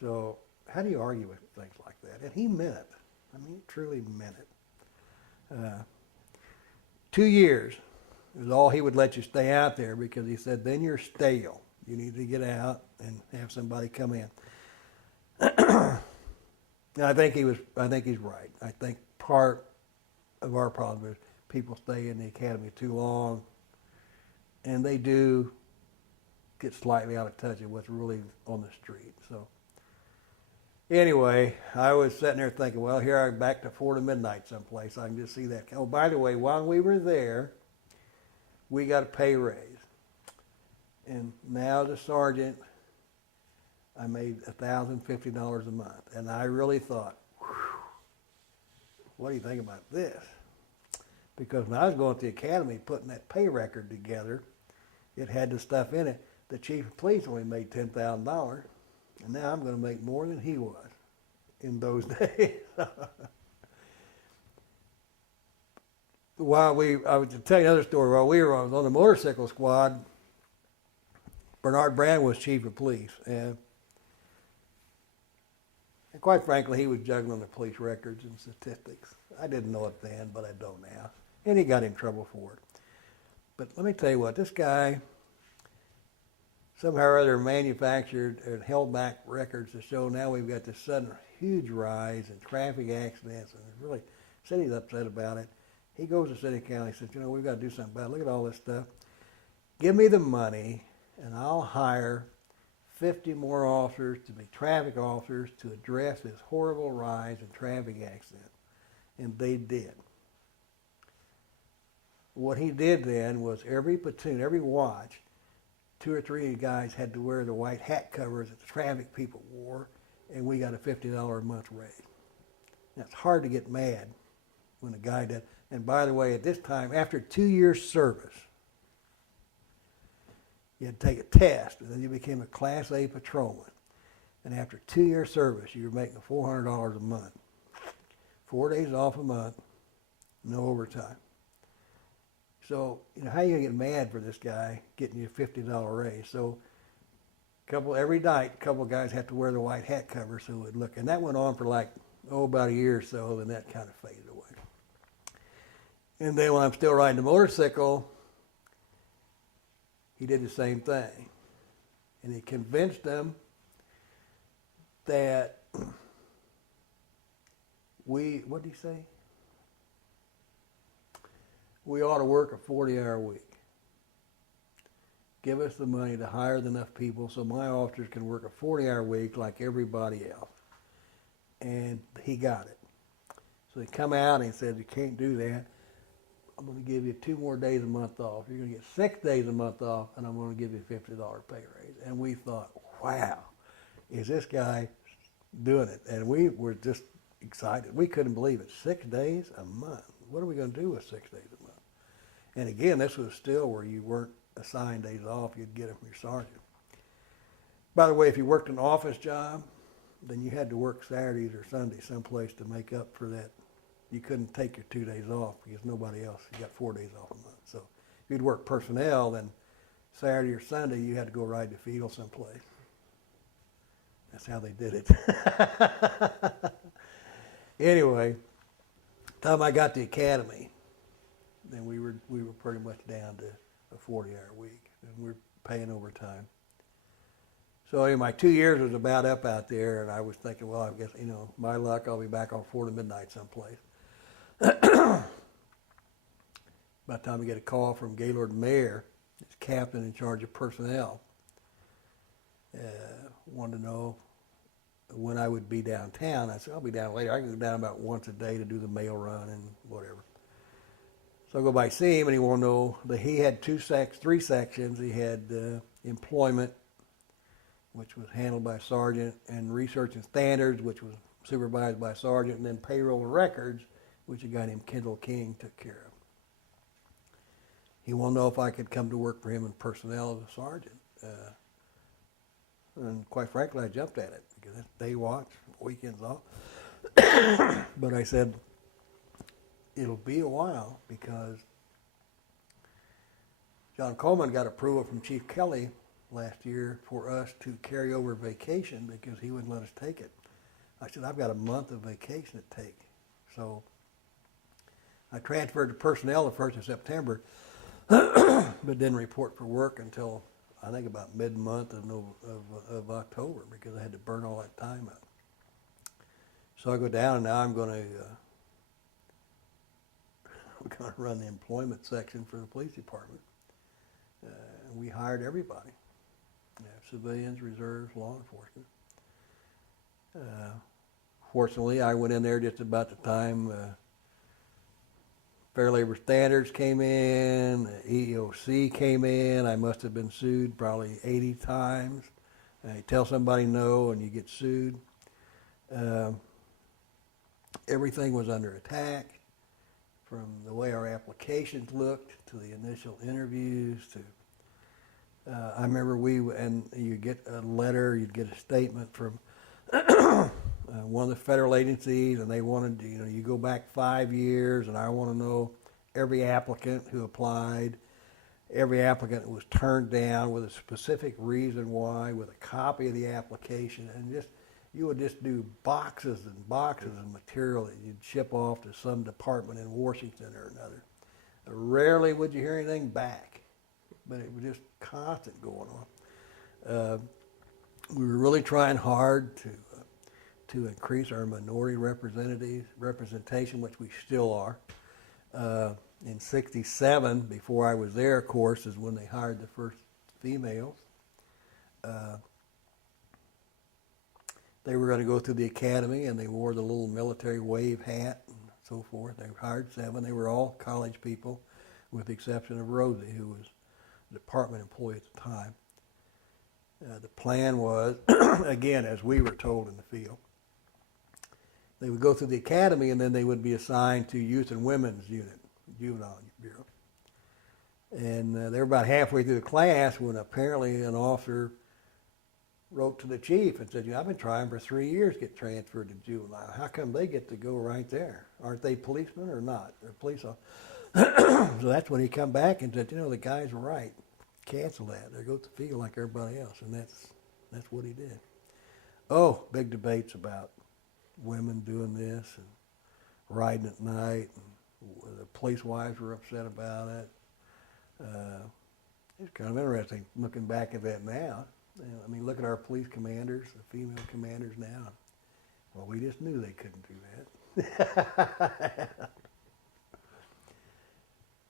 So how do you argue with things like that? And he meant it. I mean, he truly meant it. 2 years is all he would let you stay out there, because he said, then you're stale. You need to get out and have somebody come in. And I think he's right. I think part of our problem is people stay in the academy too long, and they do get slightly out of touch with what's really on the street. So anyway, I was sitting there thinking, well, here I'm back to 4 to midnight someplace. I can just see that. Oh, by the way, while we were there, we got a pay raise. And now as a sergeant, I made $1,050 a month. And I really thought, what do you think about this? Because when I was going to the academy putting that pay record together, it had the stuff in it. The chief of police only made $10,000, and now I'm going to make more than he was in those days. I would tell you another story. While I was on the motorcycle squad, Bernard Brand was chief of police, and quite frankly, he was juggling the police records and statistics. I didn't know it then, but I do now. And he got in trouble for it. But let me tell you what, this guy somehow or other manufactured and held back records to show now we've got this sudden huge rise in traffic accidents, and really, the city's upset about it. He goes to city council and says, we've got to do something about it. Look at all this stuff. Give me the money, and I'll hire 50 more officers to be traffic officers to address this horrible rise in traffic accidents. And they did. What he did then was every platoon, every watch, 2 or 3 guys had to wear the white hat covers that the traffic people wore, and we got a $50 a month raise. Now, it's hard to get mad when a guy did. And by the way, at this time, after 2 years service, you had to take a test, and then you became a Class A patrolman. And after 2 years service, you were making $400 a month. 4 days off a month, no overtime. So, how are you going to get mad for this guy getting you a $50 raise? So, every night, a couple of guys had to wear the white hat cover so it would look. And that went on for about a year or so, then that kind of faded away. And then when I'm still riding the motorcycle, he did the same thing. And he convinced them that what did he say? We ought to work a 40-hour week. Give us the money to hire enough people so my officers can work a 40-hour week like everybody else. And he got it. So he come out and he said, you can't do that. I'm going to give you 2 more days a month off. You're going to get 6 days a month off, and I'm going to give you a $50 pay raise. And we thought, wow, is this guy doing it. And we were just excited. We couldn't believe it. 6 days a month. What are we going to do with 6 days a month? And again, this was still where you weren't assigned days off. You'd get them from your sergeant. By the way, if you worked an office job, then you had to work Saturdays or Sundays someplace to make up for that. You couldn't take your 2 days off because nobody else. You got 4 days off a month. So if you'd work personnel, then Saturday or Sunday you had to go ride the field someplace. That's how they did it. Anyway, time I got to the academy, then we were pretty much down to a 40-hour week, and we're paying overtime. So anyway, my 2 years was about up out there, and I was thinking, well, I guess, my luck, I'll be back on 4 to midnight someplace. By the time we get a call from Gaylord Mayor, his captain in charge of personnel, wanted to know when I would be downtown. I said, I'll be down later. I can go down about once a day to do the mail run and whatever. So I go by see him, and he wanted to know that he had three sections. He had employment, which was handled by a sergeant, and research and standards, which was supervised by a sergeant, and then payroll and records, which a guy named Kendall King took care of. He wanted to know if I could come to work for him in personnel as a sergeant. And quite frankly, I jumped at it because that's day watch, weekends off. But I said, it'll be a while because John Coleman got approval from Chief Kelly last year for us to carry over vacation because he wouldn't let us take it. I said, I've got a month of vacation to take. So I transferred to personnel the 1st of September, but didn't report for work until I think about mid-month of October because I had to burn all that time up. So I go down, and now I'm going to run the employment section for the police department. We hired everybody, civilians, reserves, law enforcement. Fortunately, I went in there just about the time Fair Labor Standards came in, EEOC came in. I must have been sued probably 80 times. You tell somebody no and you get sued. Everything was under attack, from the way our applications looked to the initial interviews to I remember you get a letter, you'd get a statement from one of the federal agencies, and they wanted to, you go back 5 years, and I want to know every applicant who applied, every applicant was turned down with a specific reason why, with a copy of the application, and you would just do boxes and boxes of material that you'd ship off to some department in Washington or another. Rarely would you hear anything back, but it was just constant going on. We were really trying hard to increase our minority representation, which we still are. In '67, before I was there, of course, is when they hired the first females. They were going to go through the academy, and they wore the little military wave hat and so forth. They hired 7. They were all college people, with the exception of Rosie, who was a department employee at the time. The plan was, again, as we were told in the field, they would go through the academy, and then they would be assigned to Youth and Women's Unit, Juvenile Bureau. And they were about halfway through the class when apparently an officer wrote to the chief and said, I've been trying for 3 years to get transferred to juvenile. How come they get to go right there? Aren't they policemen or not? They're police officers. So that's when he come back and said, the guys were right. Cancel that. They go to the field like everybody else. And that's what he did. Oh, big debates about women doing this and riding at night. And the police wives were upset about it. It's kind of interesting looking back at that now. I mean, look at our police commanders, the female commanders now. Well, we just knew they couldn't do that.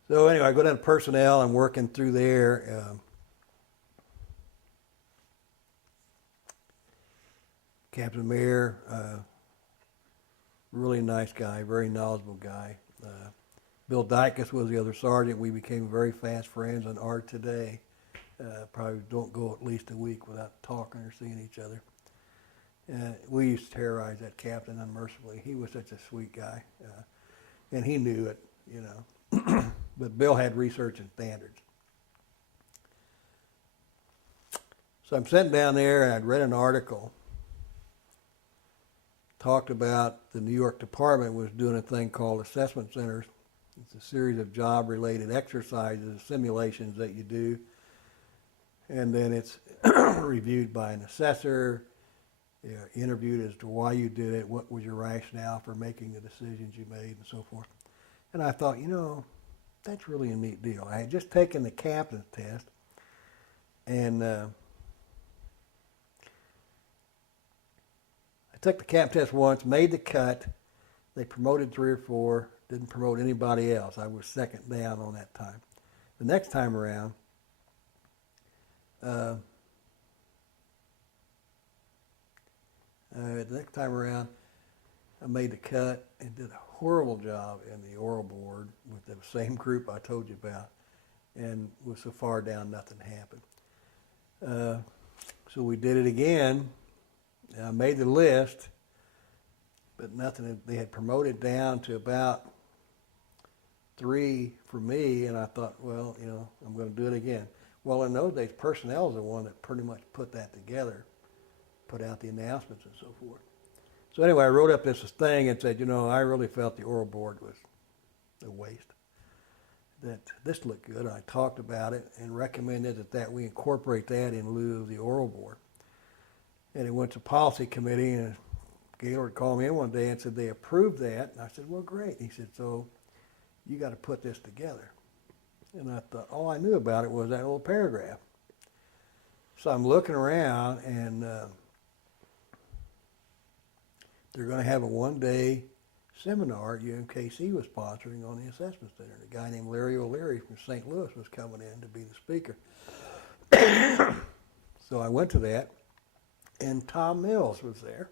So anyway, I go down to personnel. I'm working through there. Captain Mayer, really nice guy, very knowledgeable guy. Bill Dykus was the other sergeant. We became very fast friends and are today. Probably don't go at least a week without talking or seeing each other. We used to terrorize that captain unmercifully. He was such a sweet guy, and he knew it, you know. But Bill had research and standards. So I'm sitting down there, and I'd read an article, talked about the New York Department was doing a thing called assessment centers. It's a series of job-related exercises, simulations that you do, and then it's reviewed by an assessor, interviewed as to why you did it, what was your rationale for making the decisions you made, and so forth. And I thought, you know, that's really a neat deal. I had just taken the captain's test, and I took the captain's test once, made the cut. They promoted 3 or 4, didn't promote anybody else. I was second down on that time. The next time around, I made the cut and did a horrible job in the oral board with the same group I told you about, and was so far down nothing happened. So we did it again. I made the list, but nothing. They had promoted down to about 3 for me, and I thought, well, you know, I'm going to do it again. Well, in those days, personnel is the one that pretty much put that together, put out the announcements and so forth. So anyway, I wrote up this thing and said, you know, I really felt the oral board was a waste. That this looked good. I talked about it and recommended that we incorporate that in lieu of the oral board. And it went to policy committee, and Gaylord called me in one day and said they approved that. And I said, well, great. He said, so you got to put this together. And I thought, all I knew about it was that little paragraph. So I'm looking around, and they're going to have a one-day seminar UMKC was sponsoring on the assessment center. A guy named Larry O'Leary from St. Louis was coming in to be the speaker. So I went to that, and Tom Mills was there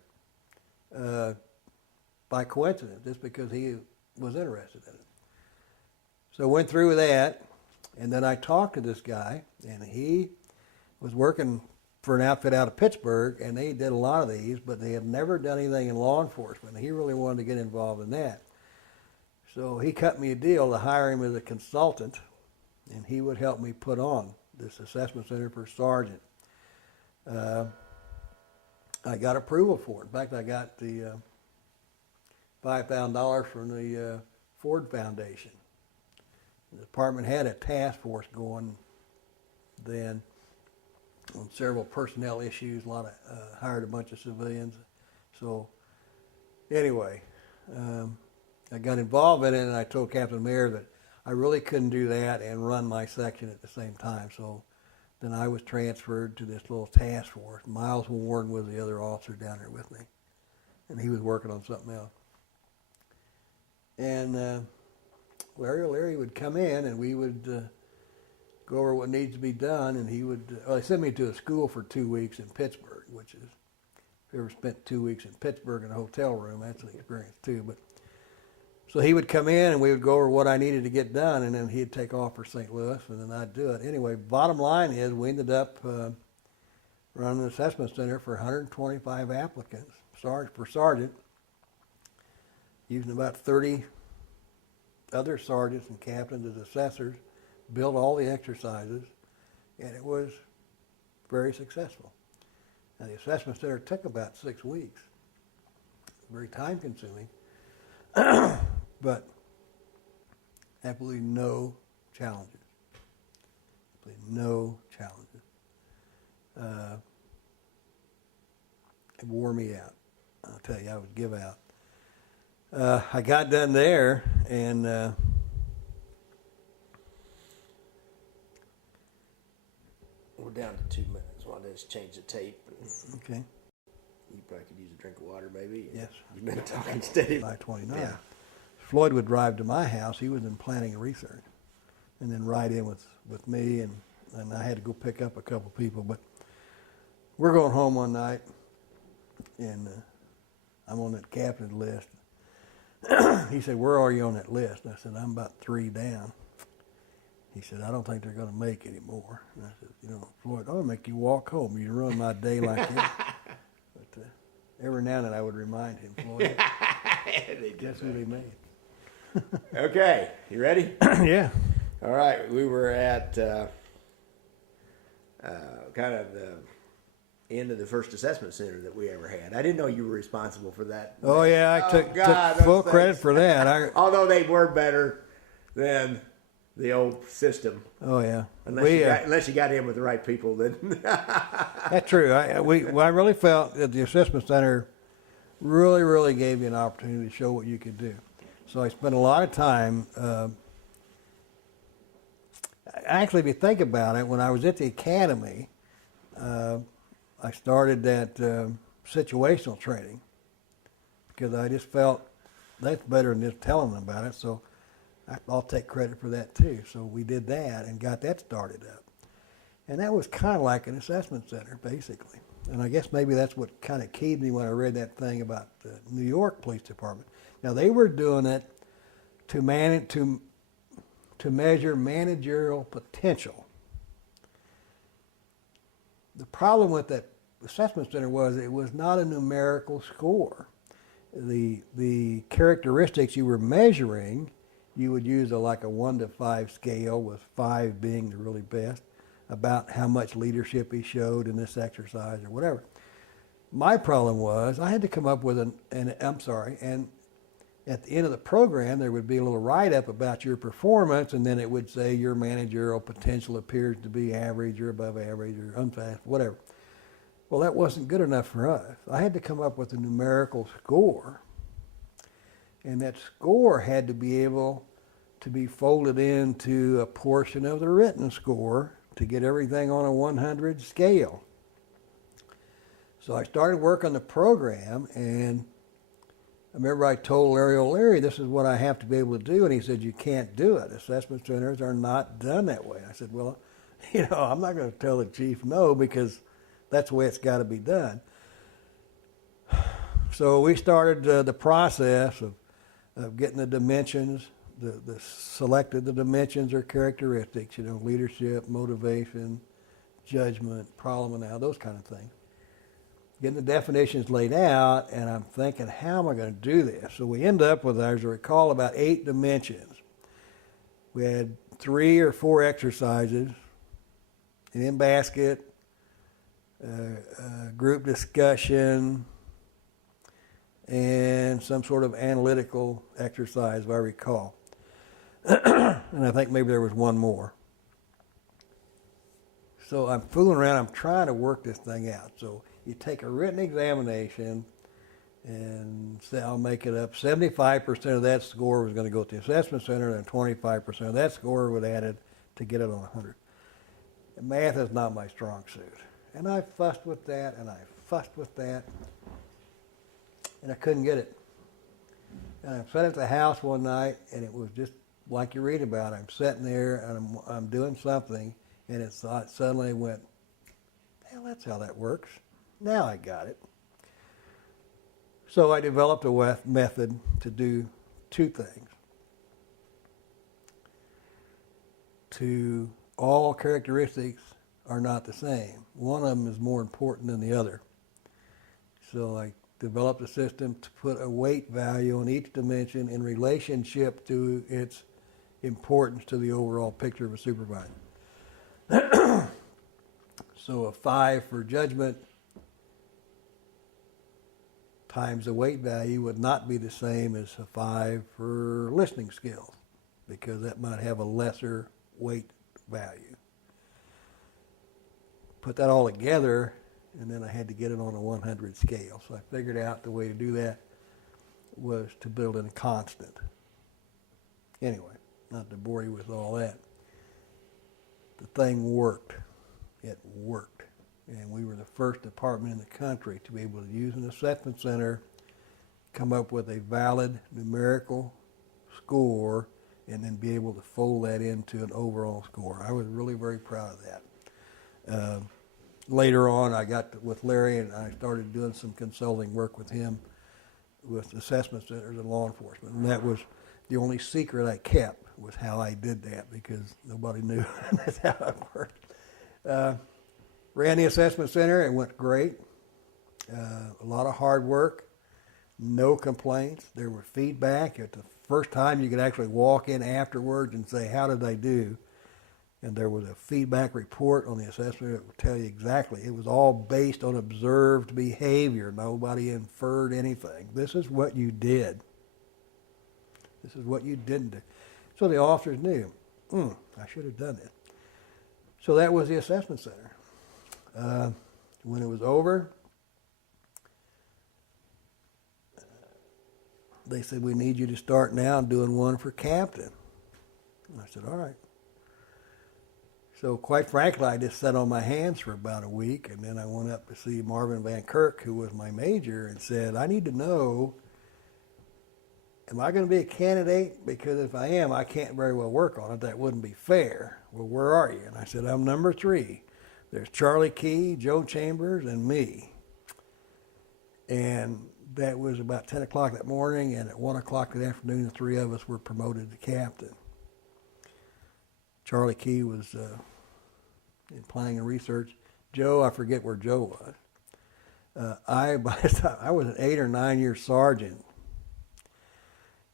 by coincidence, just because he was interested in it. So I went through with that, and then I talked to this guy, and he was working for an outfit out of Pittsburgh, and they did a lot of these, but they had never done anything in law enforcement. He really wanted to get involved in that. So he cut me a deal to hire him as a consultant, and he would help me put on this assessment center for sergeant. I got approval for it. In fact, I got the $5,000 from the Ford Foundation. The department had a task force going then on several personnel issues. Hired a bunch of civilians. So anyway, I got involved in it, and I told Captain Mayer that I really couldn't do that and run my section at the same time. So then I was transferred to this little task force. Miles Warren was the other officer down there with me, and he was working on something else. And Larry O'Leary would come in, and we would go over what needs to be done, and he would, they sent me to a school for 2 weeks in Pittsburgh, which is, if you ever spent 2 weeks in Pittsburgh in a hotel room, that's an experience too. But so he would come in, and we would go over what I needed to get done, and then he'd take off for St. Louis, and then I'd do it. Anyway, bottom line is we ended up running an assessment center for 125 applicants for sergeant, using about 30 other sergeants and captains as assessors, built all the exercises, and it was very successful. Now, the assessment center took about 6 weeks. Very time consuming, but absolutely no challenges. Absolutely no challenges. It wore me out. I'll tell you, I would give out. I got done there, and we're down to 2 minutes. Why don't I just change the tape? Okay. You probably could use a drink of water, maybe. Yes. You've been talking steady. By 29. Yeah. Floyd would drive to my house. He was in planning and research, and then ride in with me, and I had to go pick up a couple people. But we're going home one night, and I'm on that captain's list. He said, where are you on that list? And I said, I'm about 3 down. He said, I don't think they're going to make any more. And I said, you know, Floyd, I'm going to make you walk home. You run my day like that. But Every now and then I would remind him, Floyd, guess who they made? Okay, you ready? Yeah. All right, we were at kind of the end of the first assessment center that we ever had. I didn't know you were responsible for that. Oh yeah, I took full credit for that. Although they were better than the old system. Oh yeah. Unless you got in with the right people, then. That's true. I really felt that the assessment center really gave you an opportunity to show what you could do. So I spent a lot of time. Actually, if you think about it, when I was at the academy, I started that situational training because I just felt that's better than just telling them about it. So I'll take credit for that too. So we did that and got that started up. And that was kind of like an assessment center, basically. And I guess maybe that's what kind of keyed me when I read that thing about the New York Police Department. Now, they were doing it to measure managerial potential. The problem with that assessment center was it was not a numerical score. The characteristics you were measuring, you would use like a 1 to 5 scale, with 5 being the really best, about how much leadership he showed in this exercise or whatever. My problem was I had to come up with and at the end of the program there would be a little write-up about your performance, and then it would say your managerial potential appears to be average or above average or unfast, whatever. Well, that wasn't good enough for us. I had to come up with a numerical score, and that score had to be able to be folded into a portion of the written score to get everything on a 100 scale. So I started work on the program, and I remember I told Larry, this is what I have to be able to do, and he said, you can't do it. Assessment centers are not done that way. I said, well, I'm not going to tell the chief no, because that's the way it's got to be done. So we started the process of getting the dimensions, selected the dimensions or characteristics, leadership, motivation, judgment, problem analysis, those kind of things. Getting the definitions laid out, and I'm thinking, how am I going to do this? So we end up with, as I recall, about 8 dimensions. We had 3 or 4 exercises, an in-basket, group discussion, and some sort of analytical exercise, if I recall. And I think maybe there was one more. So I'm fooling around. I'm trying to work this thing out. So you take a written examination, and say, I'll make it up. 75% of that score was going to go to the assessment center, and 25% of that score was added to get it on 100. And math is not my strong suit. And I fussed with that, and I fussed with that, and I couldn't get it. And I sat at the house one night, and it was just like you read about. I'm sitting there, and I'm doing something, and it suddenly went, hell, that's how that works. Now I got it. So I developed a method to do 2 things. All characteristics are not the same. One of them is more important than the other. So I developed a system to put a weight value on each dimension in relationship to its importance to the overall picture of a supervisor. So a 5 for judgment times the weight value would not be the same as a 5 for listening skills, because that might have a lesser weight value. Put that all together, and then I had to get it on a 100 scale. So I figured out the way to do that was to build in a constant. Anyway, not to bore you with all that. The thing worked. It worked. And we were the first department in the country to be able to use an assessment center, come up with a valid numerical score, and then be able to fold that into an overall score. I was really very proud of that. Later on, I got with Larry, and I started doing some consulting work with him with assessment centers and law enforcement. And that was the only secret I kept, was how I did that, because nobody knew that's how it worked. Ran the assessment center, and went great. A lot of hard work, no complaints. There was feedback. At the first time, you could actually walk in afterwards and say, how did they do? And there was a feedback report on the assessment that would tell you exactly. It was all based on observed behavior. Nobody inferred anything. This is what you did. This is what you didn't do. So the officers knew, I should have done it. So that was the assessment center. When it was over, they said, we need you to start now doing one for captain. And I said, all right. So quite frankly, I just sat on my hands for about a week, and then I went up to see Marvin Van Kirk, who was my major, and said, I need to know, am I going to be a candidate? Because if I am, I can't very well work on it. That wouldn't be fair. Well, where are you? And I said, I'm number 3. There's Charlie Key, Joe Chambers, and me. And that was about 10 o'clock that morning, and at 1 o'clock that afternoon, the 3 of us were promoted to captain. Charlie Key was in planning and research. Joe, I forget where Joe was. By the time I was an 8 or 9 year sergeant,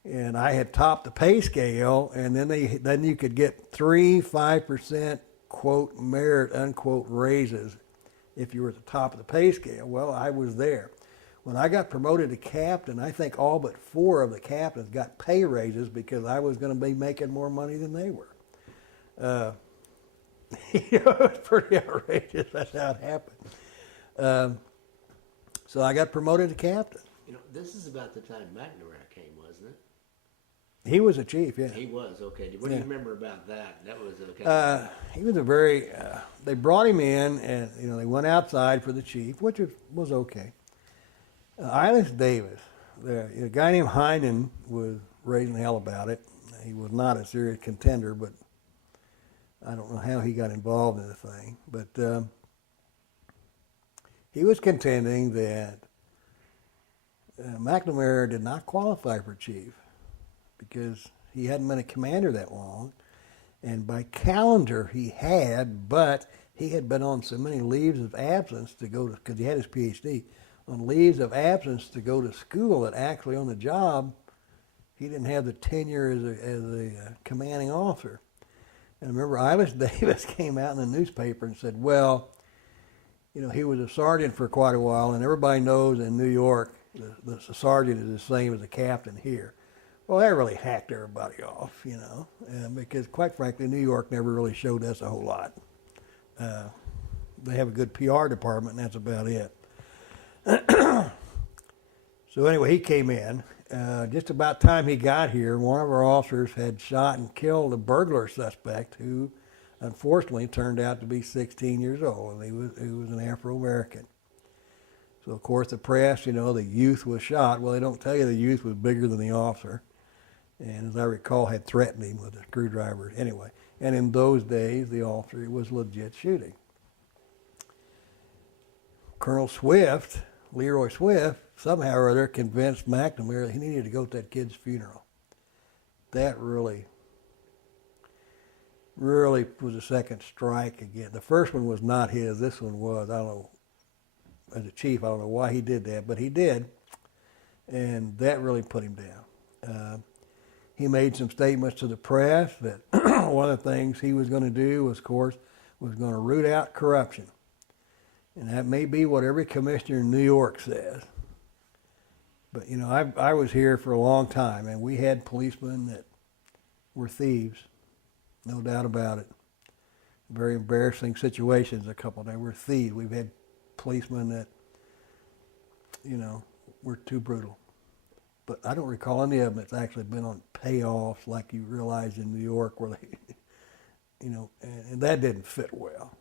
and I had topped the pay scale, and then you could get 5% quote merit unquote raises if you were at the top of the pay scale. Well, I was there. When I got promoted to captain, I think all but 4 of the captains got pay raises because I was going to be making more money than they were. It was pretty outrageous. That's how it happened. So I got promoted to captain. This is about the time McNamara came, wasn't it? He was a chief, yeah. He was, okay. What do you remember about that? That was a he was a very, they brought him in, and they went outside for the chief, which was okay. Ilis Davis, a guy named Heinen was raising hell about it. He was not a serious contender, but I don't know how he got involved in the thing. But he was contending that McNamara did not qualify for chief because he hadn't been a commander that long. And by calendar he had, but he had been on so many leaves of absence to go to, because he had his PhD, on leaves of absence to go to school that actually on the job he didn't have the tenure as a commanding officer. And I remember Ilis Davis came out in the newspaper and said, well, he was a sergeant for quite a while, and everybody knows in New York the sergeant is the same as a captain here. Well, that really hacked everybody off, because quite frankly, New York never really showed us a whole lot. They have a good PR department, and that's about it. So anyway, he came in. Just about time he got here, one of our officers had shot and killed a burglar suspect who, unfortunately, turned out to be 16 years old, and he was an Afro-American. So, of course, the press, the youth was shot. Well, they don't tell you the youth was bigger than the officer, and as I recall, had threatened him with a screwdriver. Anyway, and in those days, the officer was legit shooting. Colonel Swift, Leroy Swift, somehow or other convinced McNamara he needed to go to that kid's funeral. That really was a second strike again. The first one was not his. This one was. I don't know. As a chief, I don't know why he did that, but he did, and that really put him down. He made some statements to the press that one of the things he was going to do was, of course, was going to root out corruption. And that may be what every commissioner in New York says. But, I was here for a long time, and we had policemen that were thieves, no doubt about it. Very embarrassing situations, a couple of them were thieves. We've had policemen that, were too brutal. But I don't recall any of them that's actually been on payoffs like you realize in New York where they, and that didn't fit well.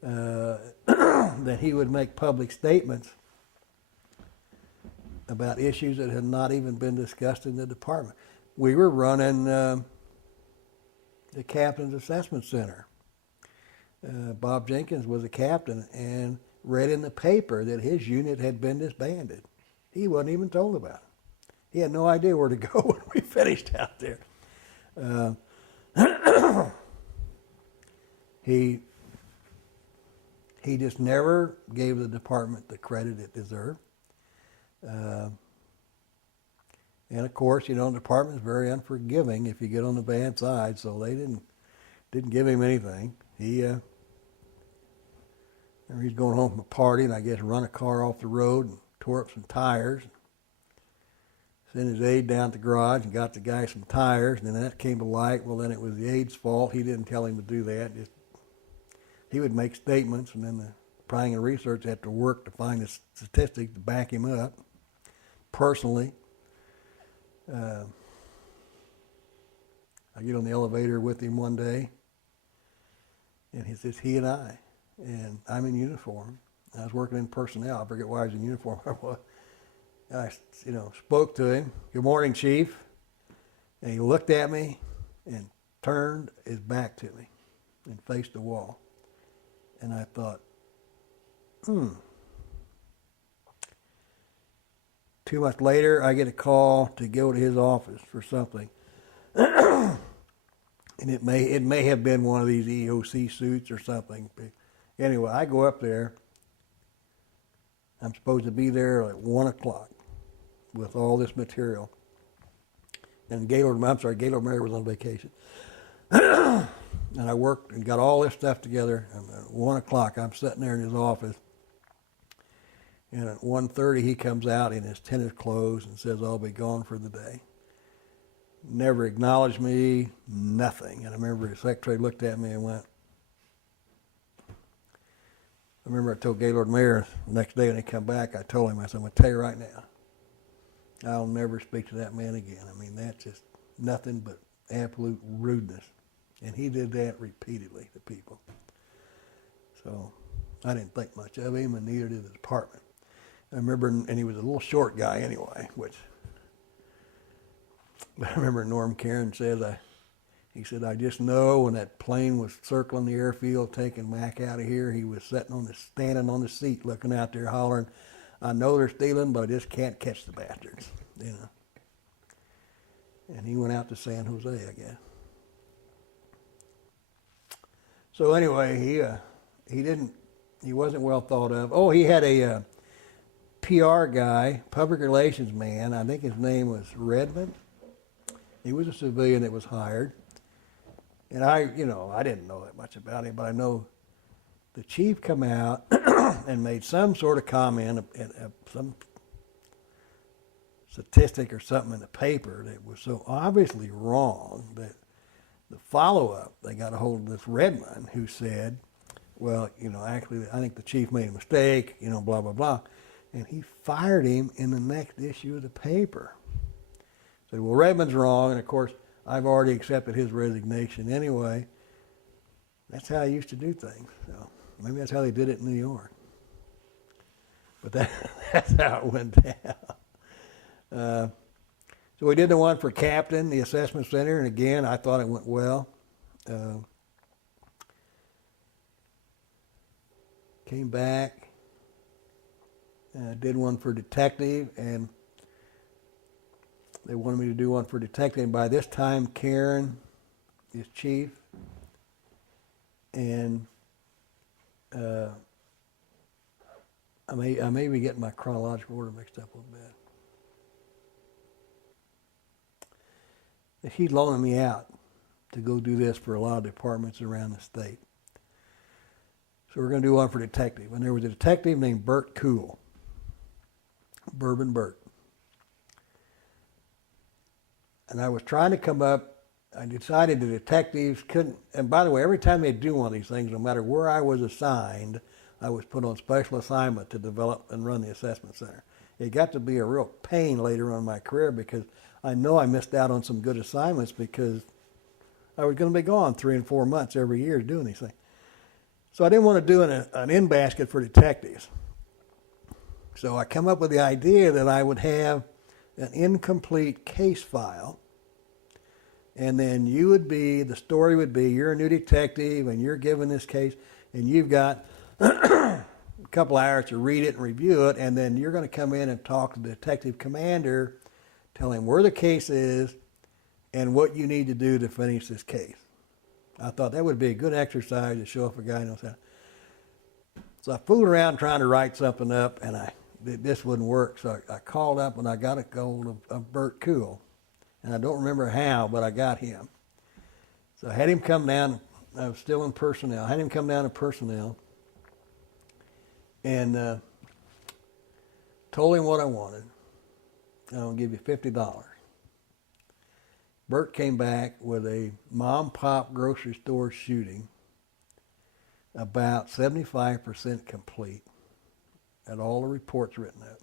That he would make public statements about issues that had not even been discussed in the department. We were running the Captain's Assessment Center. Bob Jenkins was a captain and read in the paper that his unit had been disbanded. He wasn't even told about it. He had no idea where to go when we finished out there. He he just never gave the department the credit it deserved. And of course, the department's very unforgiving if you get on the bad side, so they didn't give him anything. He's going home from a party and I guess run a car off the road and tore up some tires. Sent his aide down to the garage and got the guy some tires, and then that came to light. Well, then it was the aide's fault. He didn't tell him to do that. He would make statements, and then the prying and research had to work to find the statistics to back him up. Personally, I get on the elevator with him one day, and it's just he and I'm in uniform. I was working in personnel. I forget why I was in uniform. I spoke to him. Good morning, Chief. And he looked at me and turned his back to me and faced the wall. And I thought, 2 months later, I get a call to go to his office for something. And it may have been one of these EOC suits or something. But anyway, I go up there. I'm supposed to be there at 1 o'clock with all this material. And Gaylord Mayer was on vacation. And I worked and got all this stuff together. And at 1 o'clock, I'm sitting there in his office. And at 1:30, he comes out in his tennis clothes and says, I'll be gone for the day. Never acknowledged me, nothing. And I remember his secretary looked at me and went, I remember I told Gaylord Mayer the next day when he come back, I told him, I said, I'm going to tell you right now, I'll never speak to that man again. I mean, that's just nothing but absolute rudeness. And he did that repeatedly to people. So I didn't think much of him, and neither did the department. I remember, and he was a little short guy anyway, but I remember Norm Cairn says, he said, I just know when that plane was circling the airfield, taking Mac out of here, he was standing on the seat looking out there hollering, I know they're stealing, but I just can't catch the bastards, And he went out to San Jose, I guess. So anyway, he wasn't well thought of. Oh, he had a PR guy, public relations man, I think his name was Redmond. He was a civilian that was hired. And I didn't know that much about him, but I know the chief come out and made some sort of comment, some statistic or something in the paper that was so obviously wrong that the follow-up, they got a hold of this Redmond who said, well, actually, I think the chief made a mistake, blah, blah, blah. And he fired him in the next issue of the paper. Said, well, Redmond's wrong, and of course, I've already accepted his resignation anyway. That's how I used to do things. So maybe that's how they did it in New York. But that's how it went down. So we did the one for Captain, the assessment center, and again, I thought it went well. Came back, did one for detective, and they wanted me to do one for detective. And by this time, Karen is chief, and I may be getting my chronological order mixed up a little bit. He's loaning me out to go do this for a lot of departments around the state. So we're going to do one for detective. And there was a detective named Burt Cool, Bourbon Burt. And I was trying to come up, I decided the detectives couldn't, and by the way, every time they do one of these things, no matter where I was assigned, I was put on special assignment to develop and run the assessment center. It got to be a real pain later on in my career because I know I missed out on some good assignments because I was going to be gone 3 and 4 months every year doing these things. So I didn't want to do an in-basket for detectives. So I come up with the idea that I would have an incomplete case file, and then the story would be, you're a new detective and you're given this case and you've got a couple hours to read it and review it, and then you're going to come in and talk to the detective commander, tell him where the case is and what you need to do to finish this case. I thought that would be a good exercise to show if a guy knows how. So I fooled around trying to write something up, and this wouldn't work. So I called up and I got a hold of Bert Cool. And I don't remember how, but I got him. So I had him come down. I was still in personnel. I had him come down to personnel and told him what I wanted. I'll give you $50. Bert came back with a mom-pop grocery store shooting, about 75% complete, had all the reports written up.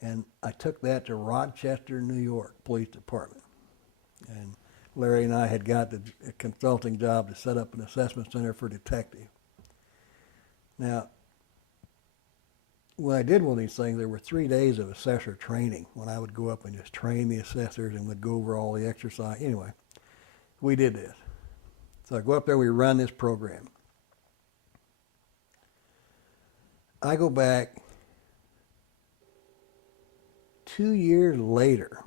And I took that to Rochester, New York Police Department. And Larry and I had got the consulting job to set up an assessment center for detectives. Now, when I did one of these things, there were 3 days of assessor training when I would go up and just train the assessors and would go over all the exercise. Anyway, we did this. So I go up there, we run this program. I go back 2 years later,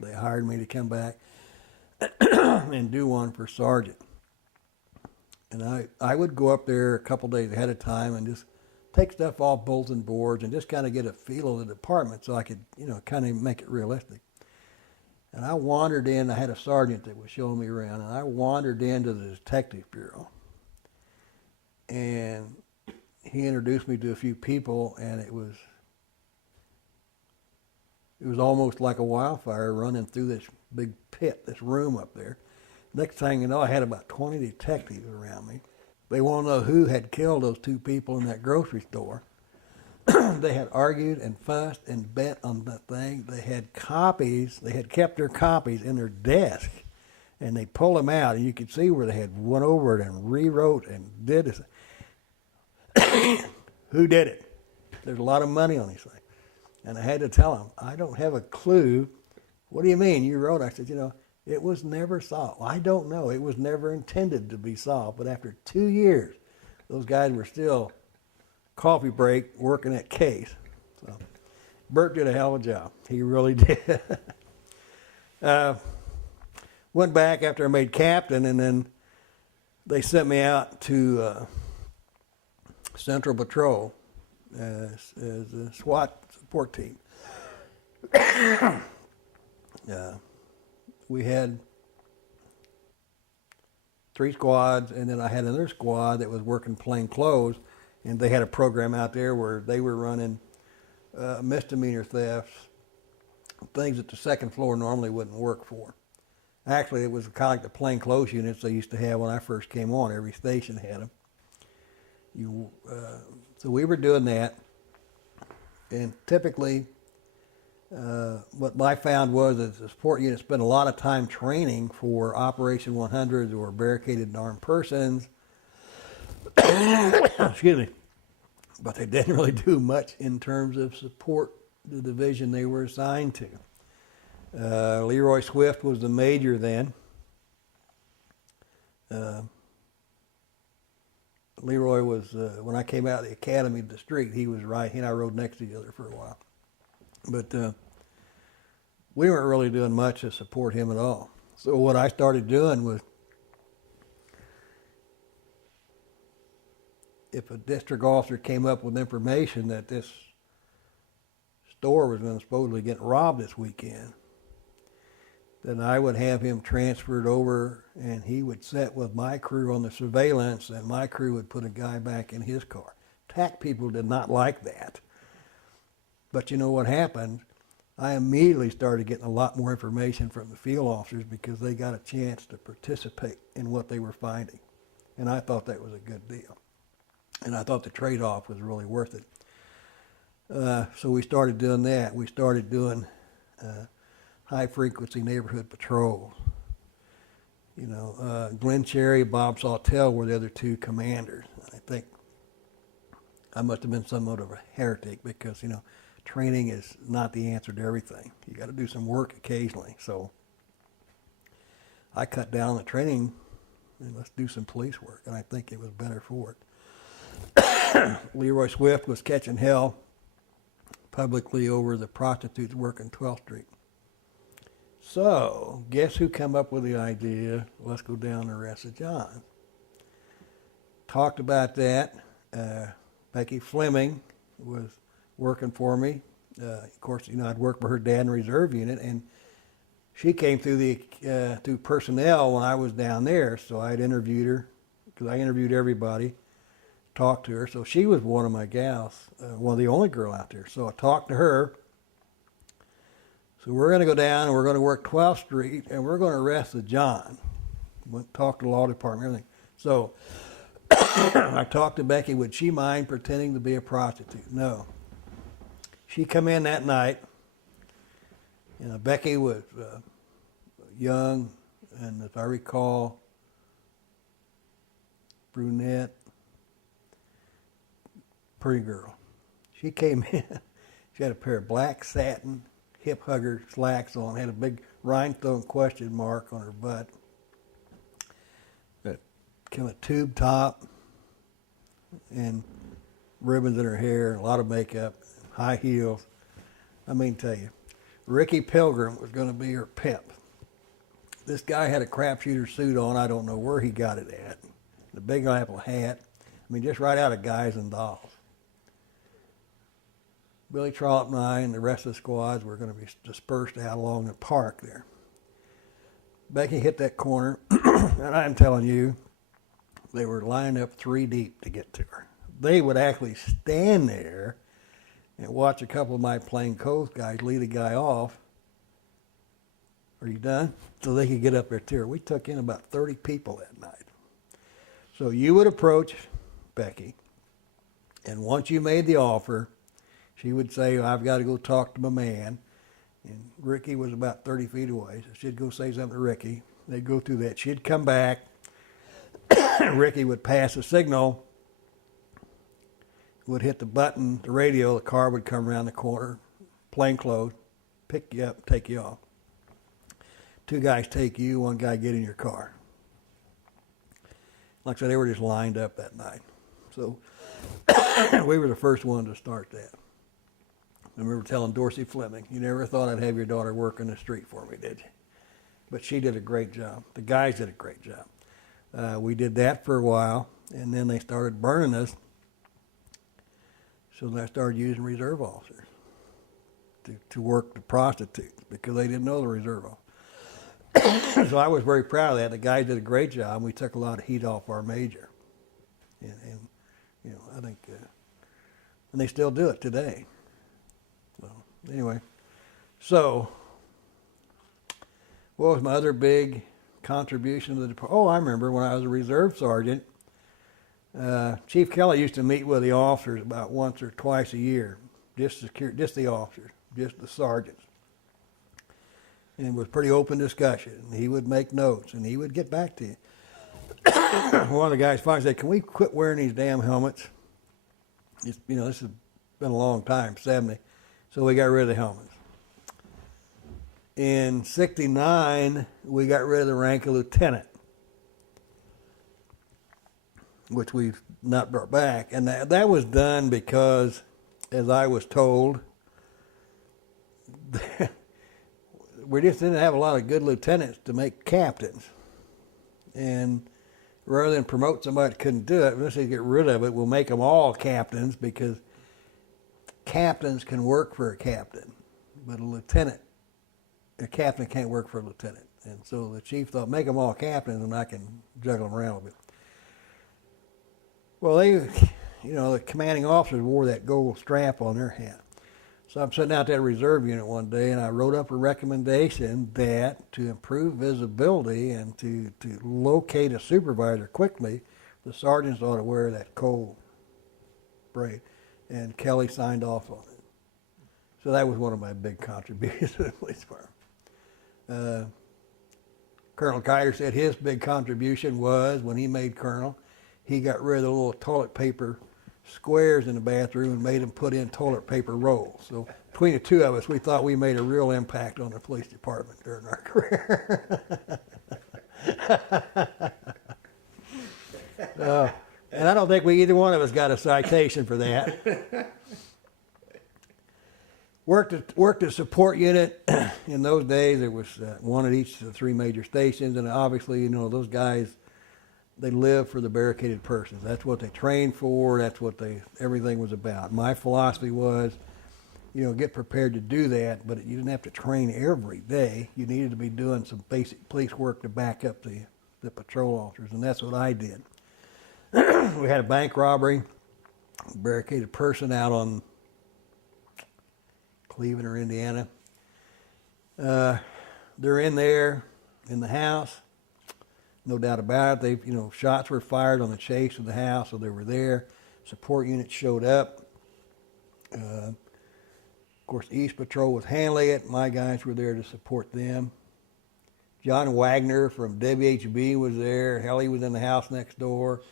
they hired me to come back and do one for sergeant. And I would go up there a couple days ahead of time and just take stuff off bulletin boards and just kind of get a feel of the department so I could, kind of make it realistic. And I wandered in, I had a sergeant that was showing me around, and I wandered into the detective bureau. And he introduced me to a few people, and it was almost like a wildfire running through this big pit, this room up there. Next thing you know, I had about 20 detectives around me. They want to know who had killed those 2 people in that grocery store. They had argued and fussed and bet on that thing. They had copies. They had kept their copies in their desk, and they pulled them out, and you could see where they had went over it and rewrote and did this. Who did it? There's a lot of money on these things. And I had to tell him, I don't have a clue. What do you mean? You wrote? I said, it was never solved. I don't know. It was never intended to be solved. But after 2 years, those guys were still coffee break working that case. So Bert did a hell of a job. He really did. Went back after I made captain, and then they sent me out to Central Patrol as a SWAT support team. We had 3 squads, and then I had another squad that was working plain clothes, and they had a program out there where they were running misdemeanor thefts, things that the second floor normally wouldn't work for. Actually, it was kind of like the plain clothes units they used to have when I first came on. Every station had them. So we were doing that, and typically what I found was that the support unit spent a lot of time training for Operation 100 or barricaded and armed persons. Excuse me. But they didn't really do much in terms of support the division they were assigned to. Leroy Swift was the major then. Leroy was, when I came out of the academy to the street, he was right. He and I rode next to each other for a while. But we weren't really doing much to support him at all. So what I started doing was, if a district officer came up with information that this store was going to supposedly get robbed this weekend, then I would have him transferred over, and he would sit with my crew on the surveillance, and my crew would put a guy back in his car. TAC people did not like that. But you know what happened? I immediately started getting a lot more information from the field officers because they got a chance to participate in what they were finding. And I thought that was a good deal. And I thought the trade-off was really worth it. So we started doing that. We started doing high-frequency neighborhood patrols. Glenn Cherry, Bob Sawtell were the other 2 commanders. I think I must have been somewhat of a heretic because, training is not the answer to everything. You got to do some work occasionally. So I cut down the training and let's do some police work. And I think it was better for it. Leroy Swift was catching hell publicly over the prostitutes working 12th Street. So guess who came up with the idea, let's go down and arrest John. Talked about that, Becky Fleming was working for me. Of course, I'd worked for her dad in the reserve unit, and she came through through personnel when I was down there. So I'd interviewed her, because I interviewed everybody, talked to her. So she was one of my gals, well, the only girl out there. So I talked to her. So we're going to go down and we're going to work 12th Street and we're going to arrest the John. Went talk to the law department, everything. So I talked to Becky. Would she mind pretending to be a prostitute? No. She come in that night. Becky was young, and if I recall, brunette, pretty girl. She came in. She had a pair of black satin hip hugger slacks on, had a big rhinestone question mark on her butt, kind of tube top, and ribbons in her hair, a lot of makeup, high heels. I mean, tell you, Ricky Pilgrim was going to be her pimp. This guy had a crapshooter suit on. I don't know where he got it at. The Big Apple hat. I mean, just right out of Guys and Dolls. Billy Trollope and I and the rest of the squads were going to be dispersed out along the park there. Becky hit that corner, and I'm telling you, they were lined up 3 deep to get to her. They would actually stand there and watch a couple of my plainclothes guys lead a guy off. Are you done? So they could get up there to her. We took in about 30 people that night. So you would approach Becky, and once you made the offer, she would say, I've got to go talk to my man. And Ricky was about 30 feet away, so she'd go say something to Ricky. They'd go through that. She'd come back. Ricky would pass a signal, would hit the button, the radio, the car would come around the corner, plainclothes, pick you up, take you off. 2 guys take you, 1 guy get in your car. Like I said, they were just lined up that night. So we were the first one to start that. I remember telling Dorsey Fleming, you never thought I'd have your daughter work in the street for me, did you? But she did a great job. The guys did a great job. We did that for a while, and then they started burning us. So I started using reserve officers to work the prostitutes because they didn't know the reserve officers. So I was very proud of that. The guys did a great job, and we took a lot of heat off our major. And I think, and they still do it today. So anyway, so what was my other big contribution to the department? Oh, I remember when I was a reserve sergeant, Chief Kelly used to meet with the officers about once or twice a year, just the officers, just the sergeants. And it was pretty open discussion. He would make notes, and he would get back to you. One of the guys finally said, can we quit wearing these damn helmets? This has been a long time, 70. So we got rid of the helmets. In 69, we got rid of the rank of lieutenant, which we've not brought back. And that was done because, as I was told, we just didn't have a lot of good lieutenants to make captains. And rather than promote somebody that couldn't do it, let's say get rid of it, we'll make them all captains because captains can work for a captain, but a captain can't work for a lieutenant. And so the chief thought, make them all captains and I can juggle them around a bit. Well, the commanding officers wore that gold strap on their hat. So I'm sitting out that reserve unit one day, and I wrote up a recommendation that to improve visibility and to locate a supervisor quickly, the sergeants ought to wear that coal braid. And Kelly signed off on it. So that was one of my big contributions to the police department. Colonel Kiter said his big contribution was, when he made colonel, he got rid of the little toilet paper squares in the bathroom and made them put in toilet paper rolls. So between the 2 of us, we thought we made a real impact on the police department during our career. And I don't think either one of us got a citation for that. Worked a support unit. In those days, there was one at each of the 3 major stations, and obviously, those guys they live for the barricaded persons. That's what they trained for. That's what everything was about. My philosophy was, get prepared to do that, but you didn't have to train every day. You needed to be doing some basic police work to back up the patrol officers, and that's what I did. We had a bank robbery, barricaded person out on Cleveland or Indiana. They're in there in the house, no doubt about it. Shots were fired on the chase of the house, so they were there. Support units showed up. Of course, East Patrol was handling it. My guys were there to support them. John Wagner from WHB was there. Hell, he was in the house next door.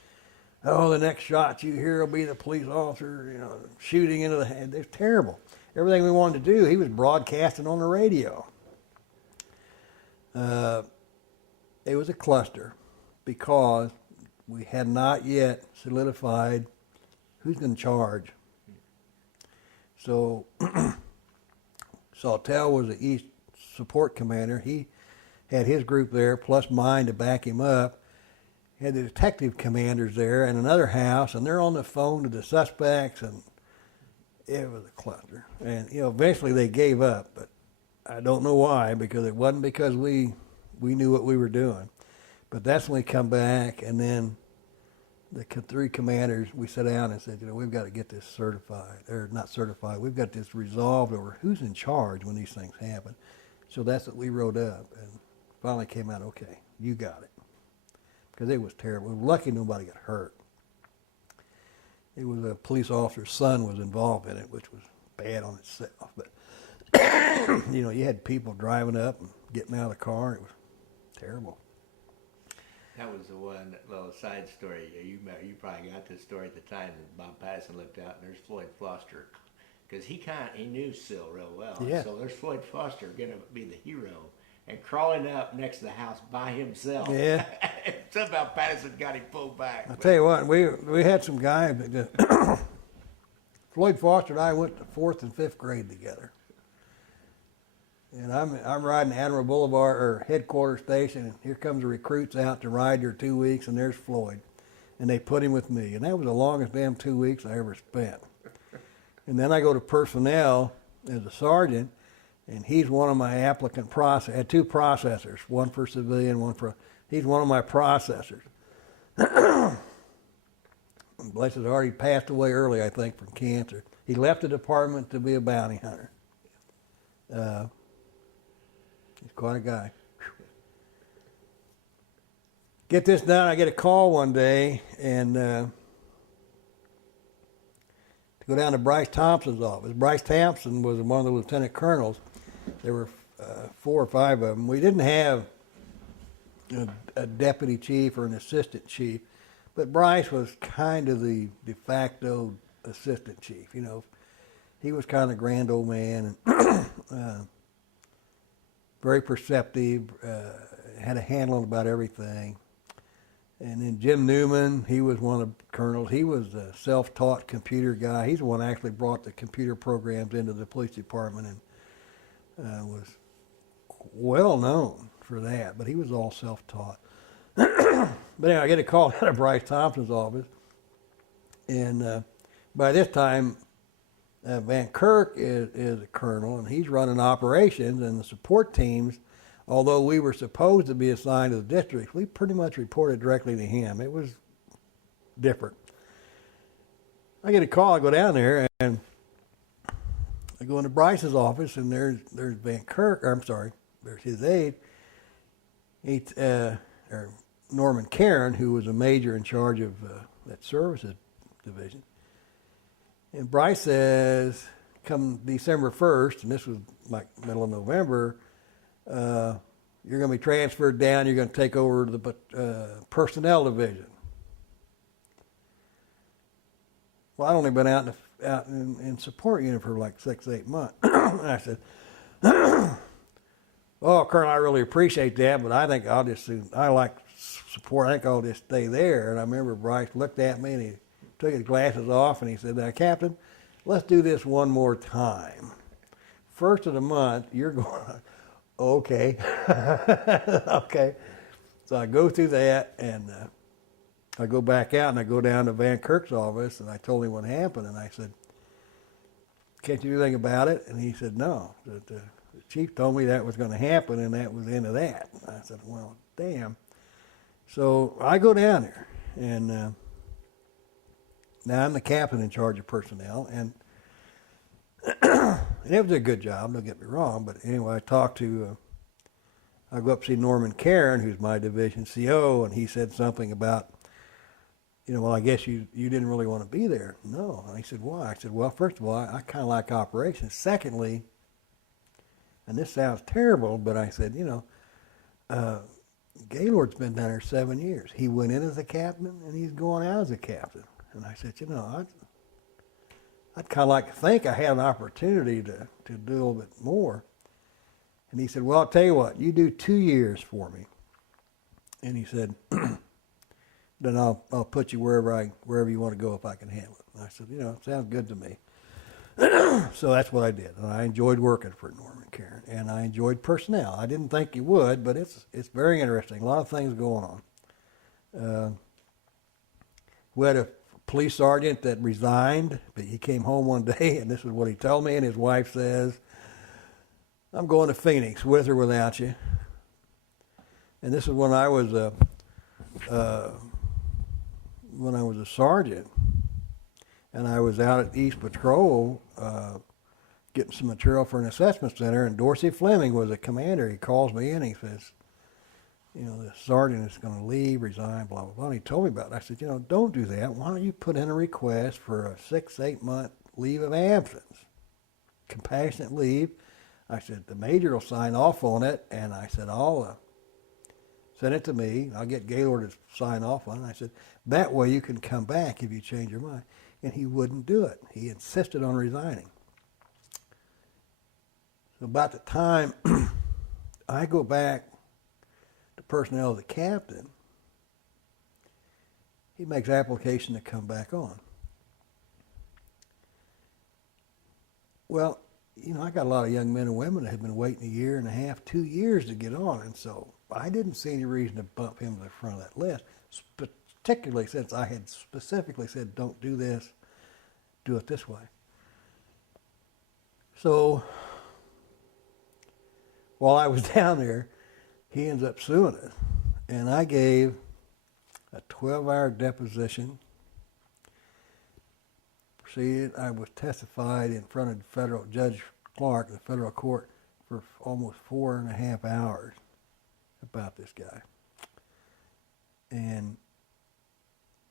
Oh, the next shot you hear will be the police officer, shooting into the head. It's terrible. Everything we wanted to do, he was broadcasting on the radio. It was a cluster because we had not yet solidified who's in charge. So Sawtell was the East support commander. He had his group there, plus mine to back him up. Had the detective commanders there in another house, and they're on the phone to the suspects, and it was a cluster. And eventually they gave up, but I don't know why, because it wasn't because we knew what we were doing. But that's when we come back, and then the three commanders, we sat down and said, we've got to get this certified, or not certified, we've got this resolved over who's in charge when these things happen. So that's what we wrote up, and finally came out, okay, you got it. Because it was terrible. We were lucky nobody got hurt. It was a police officer's son was involved in it, which was bad on itself. But, you had people driving up and getting out of the car. It was terrible. That was the one little side story. You probably got this story at the time that Bob Patterson looked out, and there's Floyd Foster. Because he knew Sill real well. Yeah. So there's Floyd Foster going to be the hero. And crawling up next to the house by himself. Yeah. Somehow Patterson got him pulled back. I'll tell you what, we had some guys that just Floyd Foster and I went to 4th and 5th grade together. And I'm riding Admiral Boulevard or headquarters station, and here comes the recruits out to ride there 2 weeks, and there's Floyd. And they put him with me. And that was the longest damn 2 weeks I ever spent. And then I go to personnel as a sergeant, and he's one of my applicant process. I had two processors, one for civilian, one for. He's one of my processors. Bless his heart, he passed away early, I think, from cancer. He left the department to be a bounty hunter. He's quite a guy. Get this done. I get a call one day, and to go down to Bryce Thompson's office. Bryce Thompson was one of the lieutenant colonels. There were 4 or 5 of them. We didn't have a deputy chief or an assistant chief, but Bryce was kind of the de facto assistant chief. He was kind of a grand old man, and very perceptive, had a handle on about everything. And then Jim Newman, he was one of the colonels. He was a self-taught computer guy. He's the one that actually brought the computer programs into the police department, and was well known for that, but he was all self-taught. But anyway, I get a call out of Bryce Thompson's office, and by this time, Van Kirk is a colonel, and he's running operations, and the support teams, although we were supposed to be assigned to the district, we pretty much reported directly to him. It was different. I get a call, I go down there, and I go into Bryce's office, and there's Van Kirk, there's his aide, or Norman Cairn, who was a major in charge of that services division. And Bryce says, come December 1st, and this was like middle of November, you're going to be transferred down, you're going to take over the personnel division. Well, I'd only been out in support unit for like 6-8 months. And I said, oh, Colonel, I really appreciate that, but I think I like support, I think I'll just stay there. And I remember Bryce looked at me, and he took his glasses off, and he said, now, Captain, let's do this one more time. First of the month, you're going, okay. Okay. So I go through that, and I go back out and I go down to Van Kirk's office and I told him what happened and I said, can't you do anything about it? And he said, no. The chief told me that was going to happen and that was the end of that. I said, well, damn. So I go down there and now I'm the captain in charge of personnel and and it was a good job, don't get me wrong, but anyway, I talked to, I go up to see Norman Cairn, who's my division CO, and he said something about, well, I guess you didn't really want to be there. No. And he said, why? I said, well, first of all, I kind of like operations. Secondly, and this sounds terrible, but I said, Gaylord's been down there 7 years. He went in as a captain, and he's going out as a captain. And I said, I'd kind of like to think I had an opportunity to do a little bit more. And he said, well, I'll tell you what, you do 2 years for me. And he said, then I'll put you wherever you want to go if I can handle it. And I said, it sounds good to me. So that's what I did. And I enjoyed working for Norman Cairn. And I enjoyed personnel. I didn't think you would, but it's very interesting. A lot of things going on. We had a police sergeant that resigned, but he came home one day, and this is what he told me, and his wife says, I'm going to Phoenix, with or without you. And this is when I was a sergeant, and I was out at East Patrol getting some material for an assessment center, and Dorsey Fleming was a commander. He calls me in, he says, the sergeant is going to leave, resign, blah, blah, blah. And he told me about it. I said, don't do that. Why don't you put in a request for a 6-8 month leave of absence, compassionate leave. I said, the major will sign off on it, and I said, I'll send it to me. I'll get Gaylord to sign off on it. I said, that way you can come back if you change your mind. And he wouldn't do it. He insisted on resigning. So about the time I go back to personnel as a captain, he makes application to come back on. Well, I got a lot of young men and women that have been waiting 1.5 years, 2 years to get on, and so I didn't see any reason to bump him to the front of that list, particularly since I had specifically said, don't do this, do it this way. So while I was down there, he ends up suing us, and I gave a 12-hour deposition. Proceeded. I was testified in front of federal Judge Clark in the federal court for almost 4.5 hours about this guy. And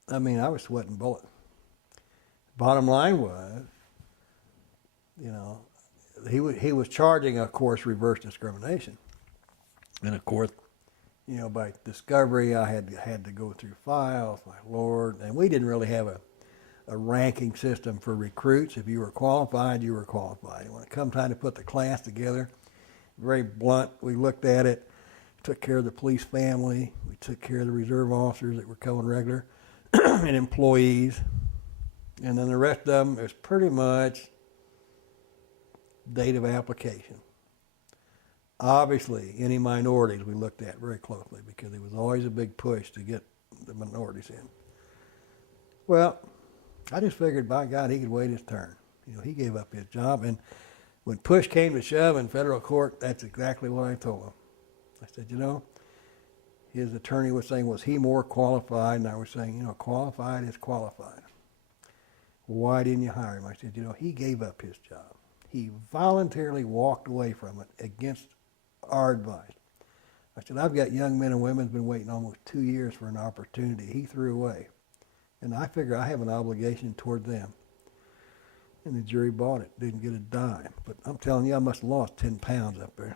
I was sweating bullets. Bottom line was, he was charging, of course, reverse discrimination. And of course, by discovery, I had to go through files, my lord, and we didn't really have a ranking system for recruits. If you were qualified, you were qualified. And when it come time to put the class together, very blunt, we looked at it, took care of the police family, we took care of the reserve officers that were coming regular, and employees. And then the rest of them is pretty much date of application. Obviously, any minorities we looked at very closely because there was always a big push to get the minorities in. Well, I just figured, by God, he could wait his turn. He gave up his job, and when push came to shove in federal court, that's exactly what I told him. I said, his attorney was saying, was he more qualified? And I was saying, qualified is qualified. Why didn't you hire him? I said, he gave up his job. He voluntarily walked away from it against our advice. I said, I've got young men and women who've been waiting almost 2 years for an opportunity. He threw away. And I figure I have an obligation toward them. And the jury bought it, didn't get a dime. But I'm telling you, I must have lost 10 pounds up there.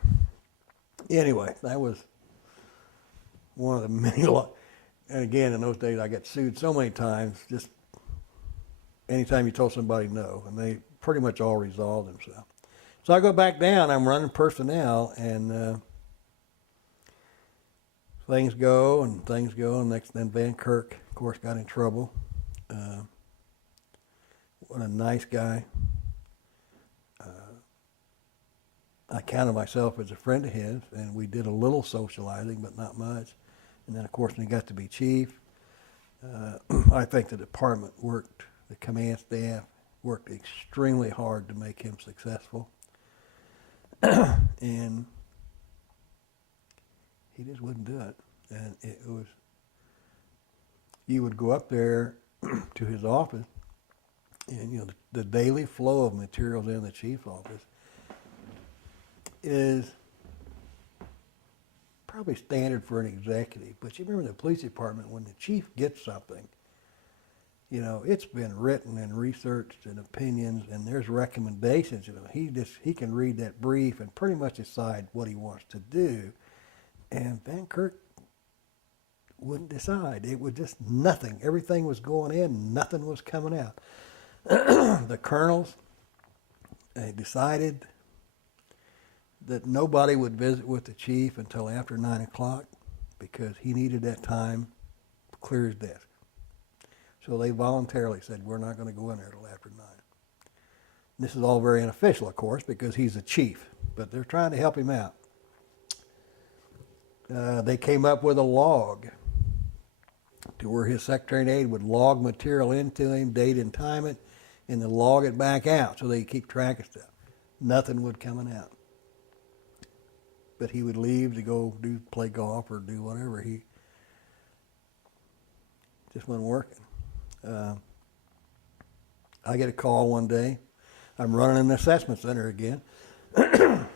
Anyway, that was one of the many. And again, in those days, I got sued so many times, just anytime you told somebody no, and they pretty much all resolved themselves. So I go back down, I'm running personnel, and things go, and then Van Kirk, of course, got in trouble. What a nice guy. I counted myself as a friend of his, and we did a little socializing, but not much. And then, of course, when he got to be chief, I think the department worked, the command staff worked extremely hard to make him successful. And he just wouldn't do it. And it was, you would go up there to his office, and you know, the daily flow of materials in the chief's office is probably standard for an executive. But you remember the police department, when the chief gets something, you know, it's been written and researched and opinions, and there's recommendations. You know, he can read that brief and pretty much decide what he wants to do. And Van Kirk wouldn't decide. It was just nothing. Everything was going in, nothing was coming out. The colonels, they decided that nobody would visit with the chief until after 9 o'clock because he needed that time to clear his desk. So they voluntarily said, we're not going to go in there until after 9. And this is all very unofficial, of course, because he's the chief, but they're trying to help him out. They came up with a log to where his secretary and aide would log material into him, date and time it, and then log it back out so they could keep track of stuff. Nothing would coming out. But he would leave to go play golf or do whatever. He just wasn't working. I get a call one day. I'm running an assessment center again. And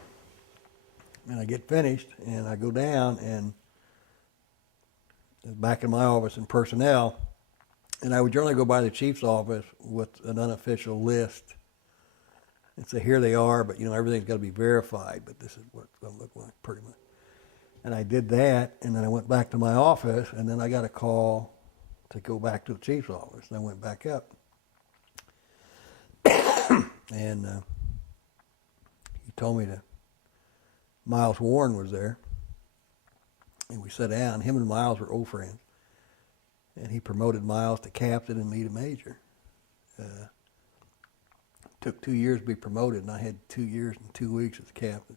I get finished, and I go down, and back in my office in personnel, and I would generally go by the chief's office with an unofficial list and say, here they are, but, you know, everything's got to be verified, but this is what it's going to look like pretty much. And I did that, and then I went back to my office, and then I got a call to go back to the chief's office, and I went back up. And he told me to, Miles Warren was there, and we sat down. Him and Miles were old friends, and he promoted Miles to captain and me to major. Took 2 years to be promoted, and I had 2 years and 2 weeks as captain.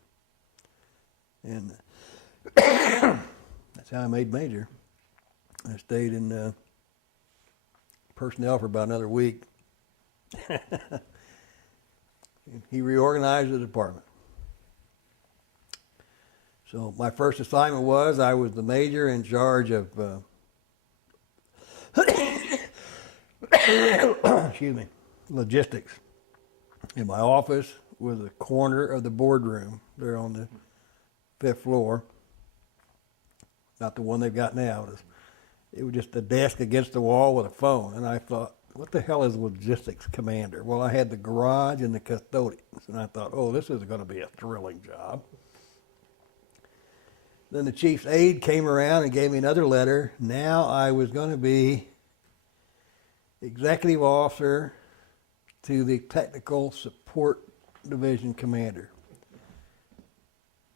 And that's how I made major. I stayed in personnel for about another week. He reorganized the department. So my first assignment was I was the major in charge of excuse me, logistics. And my office was a corner of the boardroom there on the 5th floor. Not the one they've got now. It was just a desk against the wall with a phone. And I thought, what the hell is logistics commander? Well, I had the garage and the custodians. And I thought, oh, this is going to be a thrilling job. Then the chief's aide came around and gave me another letter. Now I was going to be executive officer to the technical support division commander.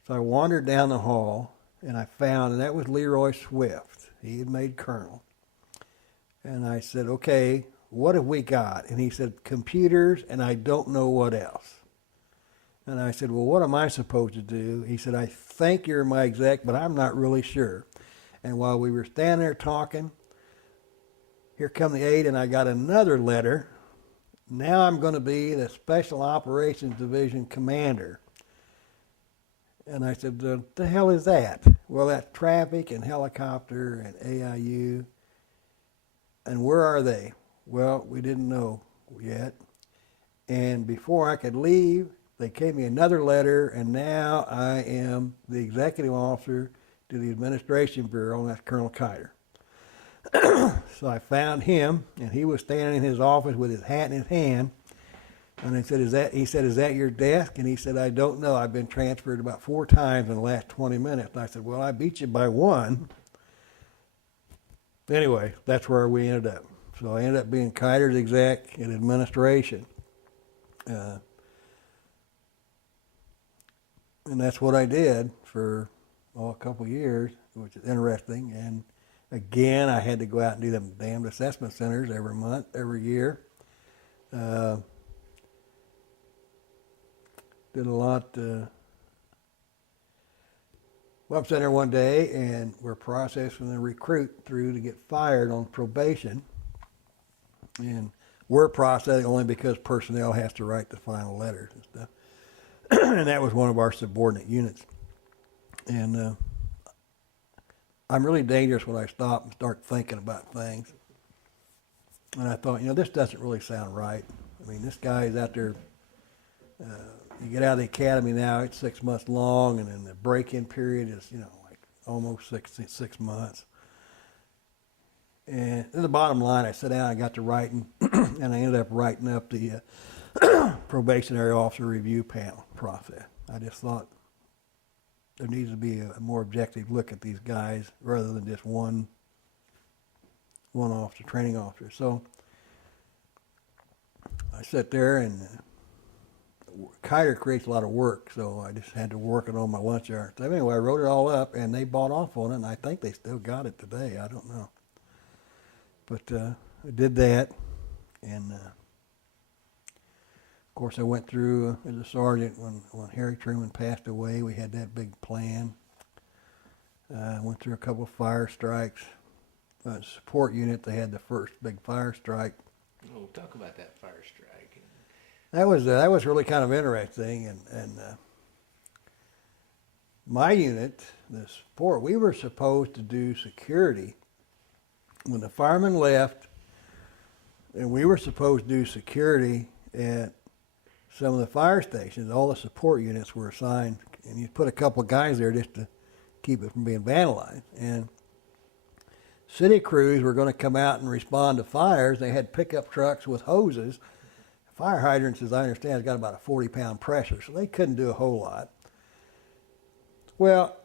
So I wandered down the hall, and I found, and that was Leroy Swift. He had made colonel. And I said, okay, what have we got? And he said, computers, and I don't know what else. And I said, well, what am I supposed to do? He said, I think you're my exec, but I'm not really sure. And while we were standing there talking, here come the aide, and I got another letter. Now I'm going to be the Special Operations Division commander. And I said, the hell is that? Well, that's traffic and helicopter and AIU. And where are they? Well, we didn't know yet. And before I could leave, they gave me another letter, and now I am the executive officer to the Administration Bureau, and that's Colonel Kiter. So I found him, and he was standing in his office with his hat in his hand. And I said, he said, is that your desk? And he said, I don't know. I've been transferred about 4 times in the last 20 minutes. And I said, well, I beat you by 1. Anyway, that's where we ended up. So I ended up being Kiter's exec in administration. And that's what I did for a couple of years, which is interesting. And again, I had to go out and do them damned assessment centers every month, every year. Did a lot. Well, I'm sitting there one day, and we're processing the recruit through to get fired on probation. And we're processing only because personnel has to write the final letters and stuff. And that was one of our subordinate units. And I'm really dangerous when I stop and start thinking about things. And I thought, this doesn't really sound right. I mean, this guy is out there. You get out of the academy now, it's 6 months long, and then the break-in period is, like almost six months. And in the bottom line, I sat down, I got to writing, and I ended up writing up the probationary officer review panel process. I just thought there needs to be a more objective look at these guys rather than just one officer, training officer. So I sat there, and Kiter creates a lot of work, so I just had to work it on my lunch hour. So anyway, I wrote it all up, and they bought off on it, and I think they still got it today. I don't know. But I did that, and of course I went through as a sergeant when Harry Truman passed away. We had that big plan. I went through a couple of fire strikes. Support unit, they had the first big fire strike. Oh, talk about that fire strike. That was really kind of interesting, and my unit, the support, we were supposed to do security when the firemen left, and we were supposed to do security at some of the fire stations. All the support units were assigned, and you put a couple of guys there just to keep it from being vandalized. And city crews were going to come out and respond to fires. They had pickup trucks with hoses. Fire hydrants, as I understand, has got about a 40-pound pressure, so they couldn't do a whole lot. Well,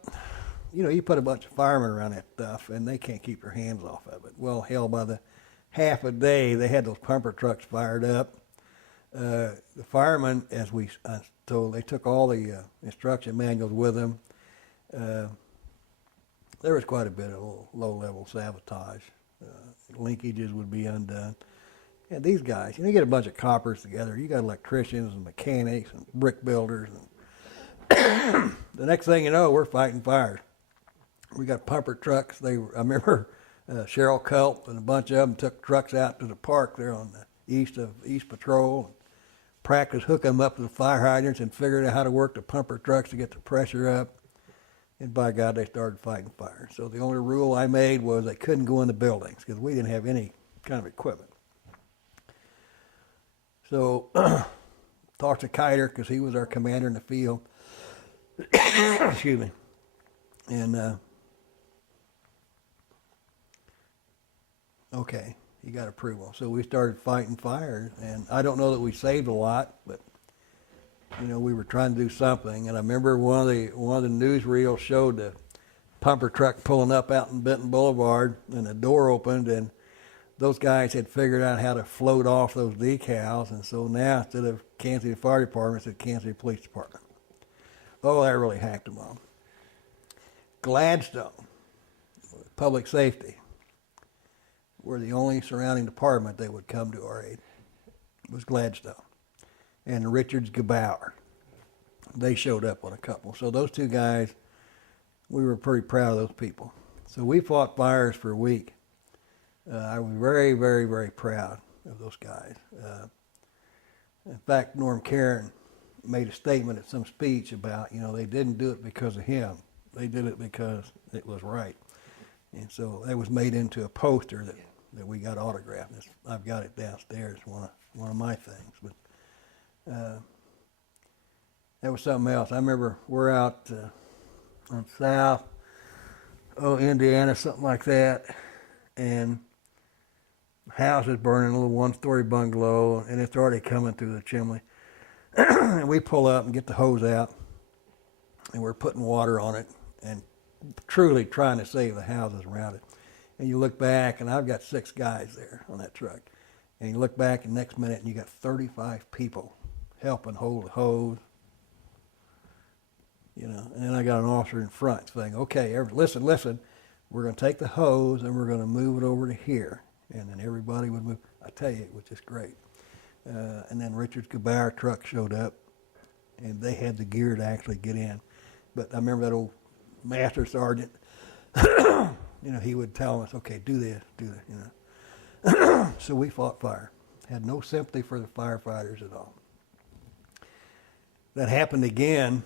you put a bunch of firemen around that stuff, and they can't keep their hands off of it. Well, hell, by the half a day, they had those pumper trucks fired up. The firemen, as I told, they took all the instruction manuals with them. There was quite a bit of low-level sabotage. Linkages would be undone. And these guys, you get a bunch of coppers together. You got electricians and mechanics and brick builders. And the next thing you know, we're fighting fires. We got pumper trucks. I remember Cheryl Culp and a bunch of them took trucks out to the park there on the East Patrol, and practiced hooking them up to the fire hydrants and figured out how to work the pumper trucks to get the pressure up. And by God, they started fighting fires. So the only rule I made was they couldn't go in the buildings because we didn't have any kind of equipment. So talked to Kiter because he was our commander in the field. Excuse me. And okay, he got approval. So we started fighting fires, and I don't know that we saved a lot, but we were trying to do something. And I remember one of the newsreels showed the pumper truck pulling up out in Benton Boulevard, and the door opened, and those guys had figured out how to float off those decals, and so now instead of Kansas City Fire Department, it's the Kansas City Police Department. Oh, that really hacked them on. Gladstone, public safety, were the only surrounding department that would come to our aid. It was Gladstone. And Richards Gebauer. They showed up on a couple. So those two guys, we were pretty proud of those people. So we fought fires for a week. I was very, very, very proud of those guys. In fact, Norm Caron made a statement at some speech about, they didn't do it because of him. They did it because it was right. And so that was made into a poster that we got autographed. I've got it downstairs, one of my things. But that was something else. I remember we're out on South, Indiana, something like that, and house is burning, a little one-story bungalow, and it's already coming through the chimney. And we pull up and get the hose out, and we're putting water on it and truly trying to save the houses around it. And you look back, and I've got 6 guys there on that truck. And you look back, and next minute, and you got 35 people helping hold the hose. And then I got an officer in front saying, okay, listen, we're going to take the hose, and we're going to move it over to here. And then everybody would move. I tell you, it was just great. And then Richards Gebauer truck showed up, and they had the gear to actually get in. But I remember that old master sergeant, he would tell us, okay, do this, So we fought fire. Had no sympathy for the firefighters at all. That happened again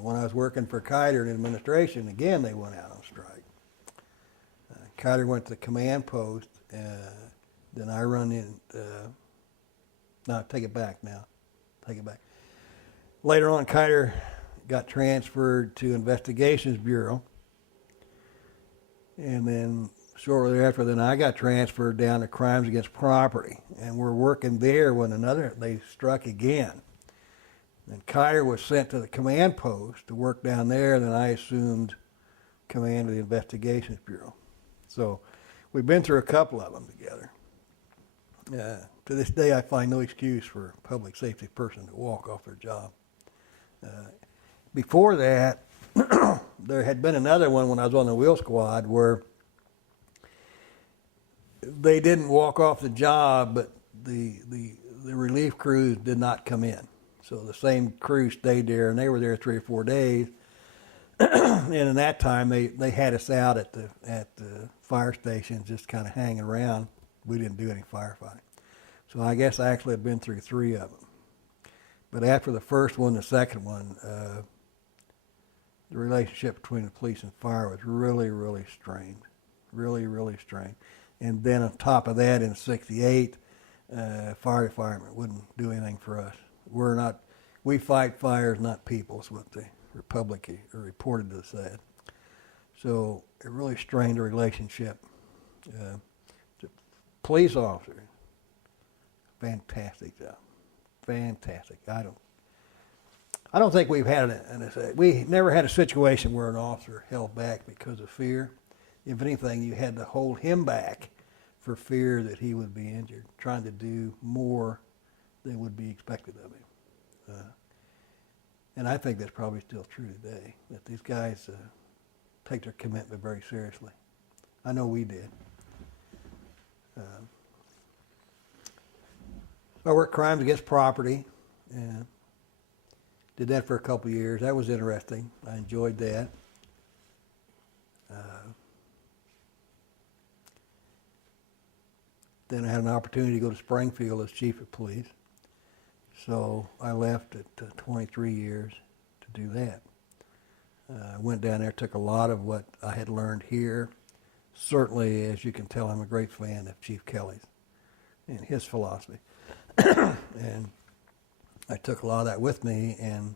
when I was working for Kiter in administration. Again, they went out on strike. Kiter went to the command post. Then I run in. No, take it back now. Take it back. Later on, Kiter got transferred to Investigations Bureau. And then shortly thereafter, I got transferred down to Crimes Against Property. And we're working there when they struck again. And Kiter was sent to the command post to work down there, and then I assumed command of the Investigations Bureau. So we've been through a couple of them together. To this day, I find no excuse for a public safety person to walk off their job. Before that, there had been another one when I was on the wheel squad where they didn't walk off the job, but the relief crews did not come in. So the same crew stayed there, and they were there 3 or 4 days. And in that time, they had us out at the fire station, just kind of hanging around. We didn't do any firefighting. So I guess I actually have been through 3 of them. But after the first one, the second one, the relationship between the police and fire was really, really strained. Really, really strained. And then on top of that, in '68, fire department wouldn't do anything for us. We fight fires, not people, is what the Republic reported to us that. So it really strained the relationship. The police officer, fantastic job, fantastic. I don't think we've had we never had a situation where an officer held back because of fear. If anything, you had to hold him back for fear that he would be injured, trying to do more than would be expected of him. And I think that's probably still true today, that these guys take their commitment very seriously. I know we did. I worked crimes against property. Did that for a couple of years. That was interesting. I enjoyed that. Then I had an opportunity to go to Springfield as chief of police. So I left at 23 years to do that. I went down there, took a lot of what I had learned here. Certainly, as you can tell, I'm a great fan of Chief Kelly's and his philosophy. And I took a lot of that with me and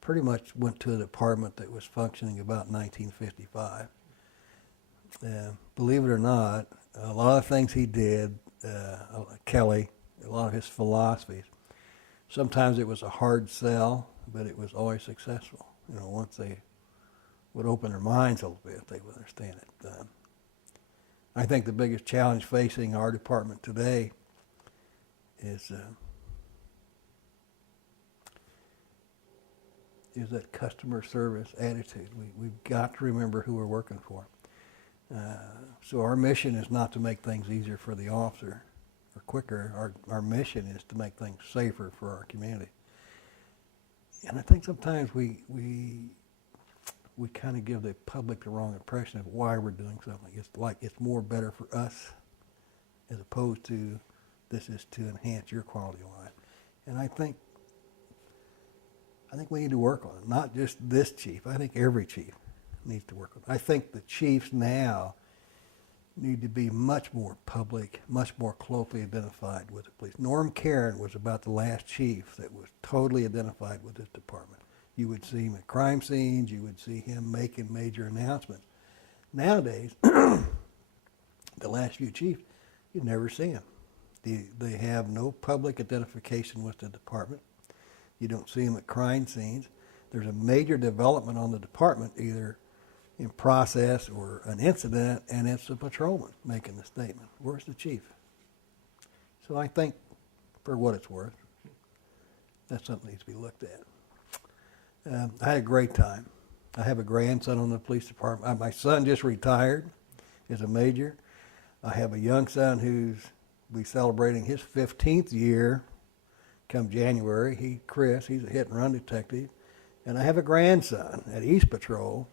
pretty much went to a department that was functioning about 1955. Believe it or not, a lot of things he did, Kelly, a lot of his philosophies, sometimes it was a hard sell, but it was always successful. Once they would open their minds a little bit, they would understand it. I think the biggest challenge facing our department today is that customer service attitude. We've got to remember who we're working for. So our mission is not to make things easier for the officer or quicker. Our mission is to make things safer for our community. And I think sometimes we kind of give the public the wrong impression of why we're doing something. It's like it's more better for us as opposed to this is to enhance your quality of life. And I think we need to work on it. Not just this chief. I think every chief needs to work on it. I think the chiefs now need to be much more public, much more closely identified with the police. Norm Caron was about the last chief that was totally identified with this department. You would see him at crime scenes. You would see him making major announcements. Nowadays, the last few chiefs, you never see them. They have no public identification with the department. You don't see them at crime scenes. There's a major development on the department, either in process or an incident, and it's the patrolman making the statement. Where's the chief? So I think, for what it's worth, that's something that needs to be looked at. I had a great time. I have a grandson on the police department. My son just retired as a major. I have a young son who's celebrating his 15th year come January. Chris, he's a hit and run detective. And I have a grandson at East Patrol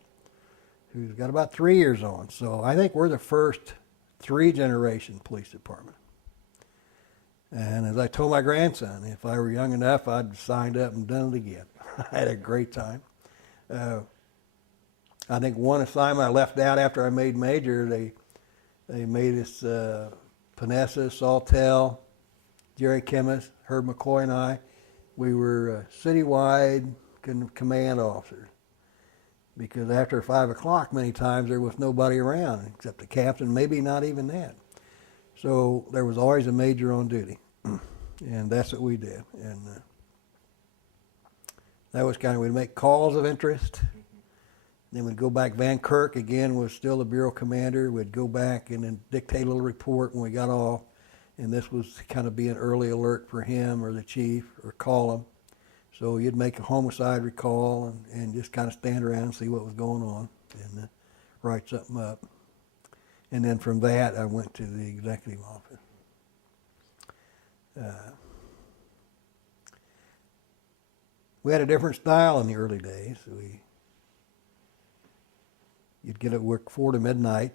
who's got about 3 years on. So I think we're the first 3-generation police department. And as I told my grandson, if I were young enough, I'd signed up and done it again. I had a great time. I think one assignment I left out after I made major, they made us Panessa, Sawtell, Jerry Kimmis, Herb McCoy, and I. We were citywide command officers because after 5 o'clock, many times there was nobody around except the captain, maybe not even that. So there was always a major on duty, and that's what we did. And that was kind of, we'd make calls of interest. Then we'd go back. Van Kirk, again, was still the bureau commander. We'd go back and then dictate a little report when we got off. And this was kind of be an early alert for him or the chief or call him. So you'd make a homicide recall and just kind of stand around and see what was going on and write something up. And then from that, I went to the executive office. We had a different style in the early days. You'd get at work 4 to midnight,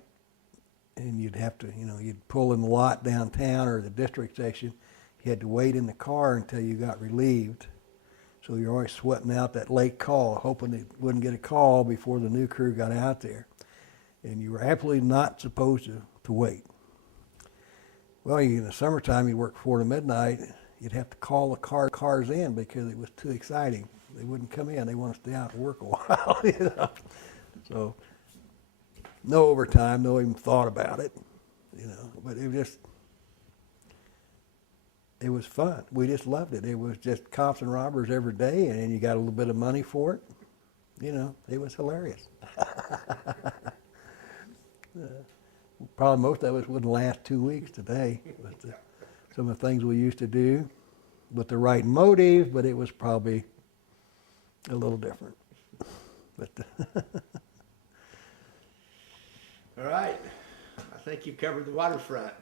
and you'd have to, you'd pull in the lot downtown or the district section. You had to wait in the car until you got relieved. So you're always sweating out that late call, hoping it wouldn't get a call before the new crew got out there. And you were absolutely not supposed to wait. Well, in the summertime, you work 4 to midnight. You'd have to call the cars in because it was too exciting. They wouldn't come in. They want to stay out and work a while. So no overtime, no even thought about it. But it was fun. We just loved it. It was just cops and robbers every day, and you got a little bit of money for it. It was hilarious. Probably most of us wouldn't last 2 weeks today. But some of the things we used to do with the right motive, but it was probably a little different. But all right. I think you covered the waterfront.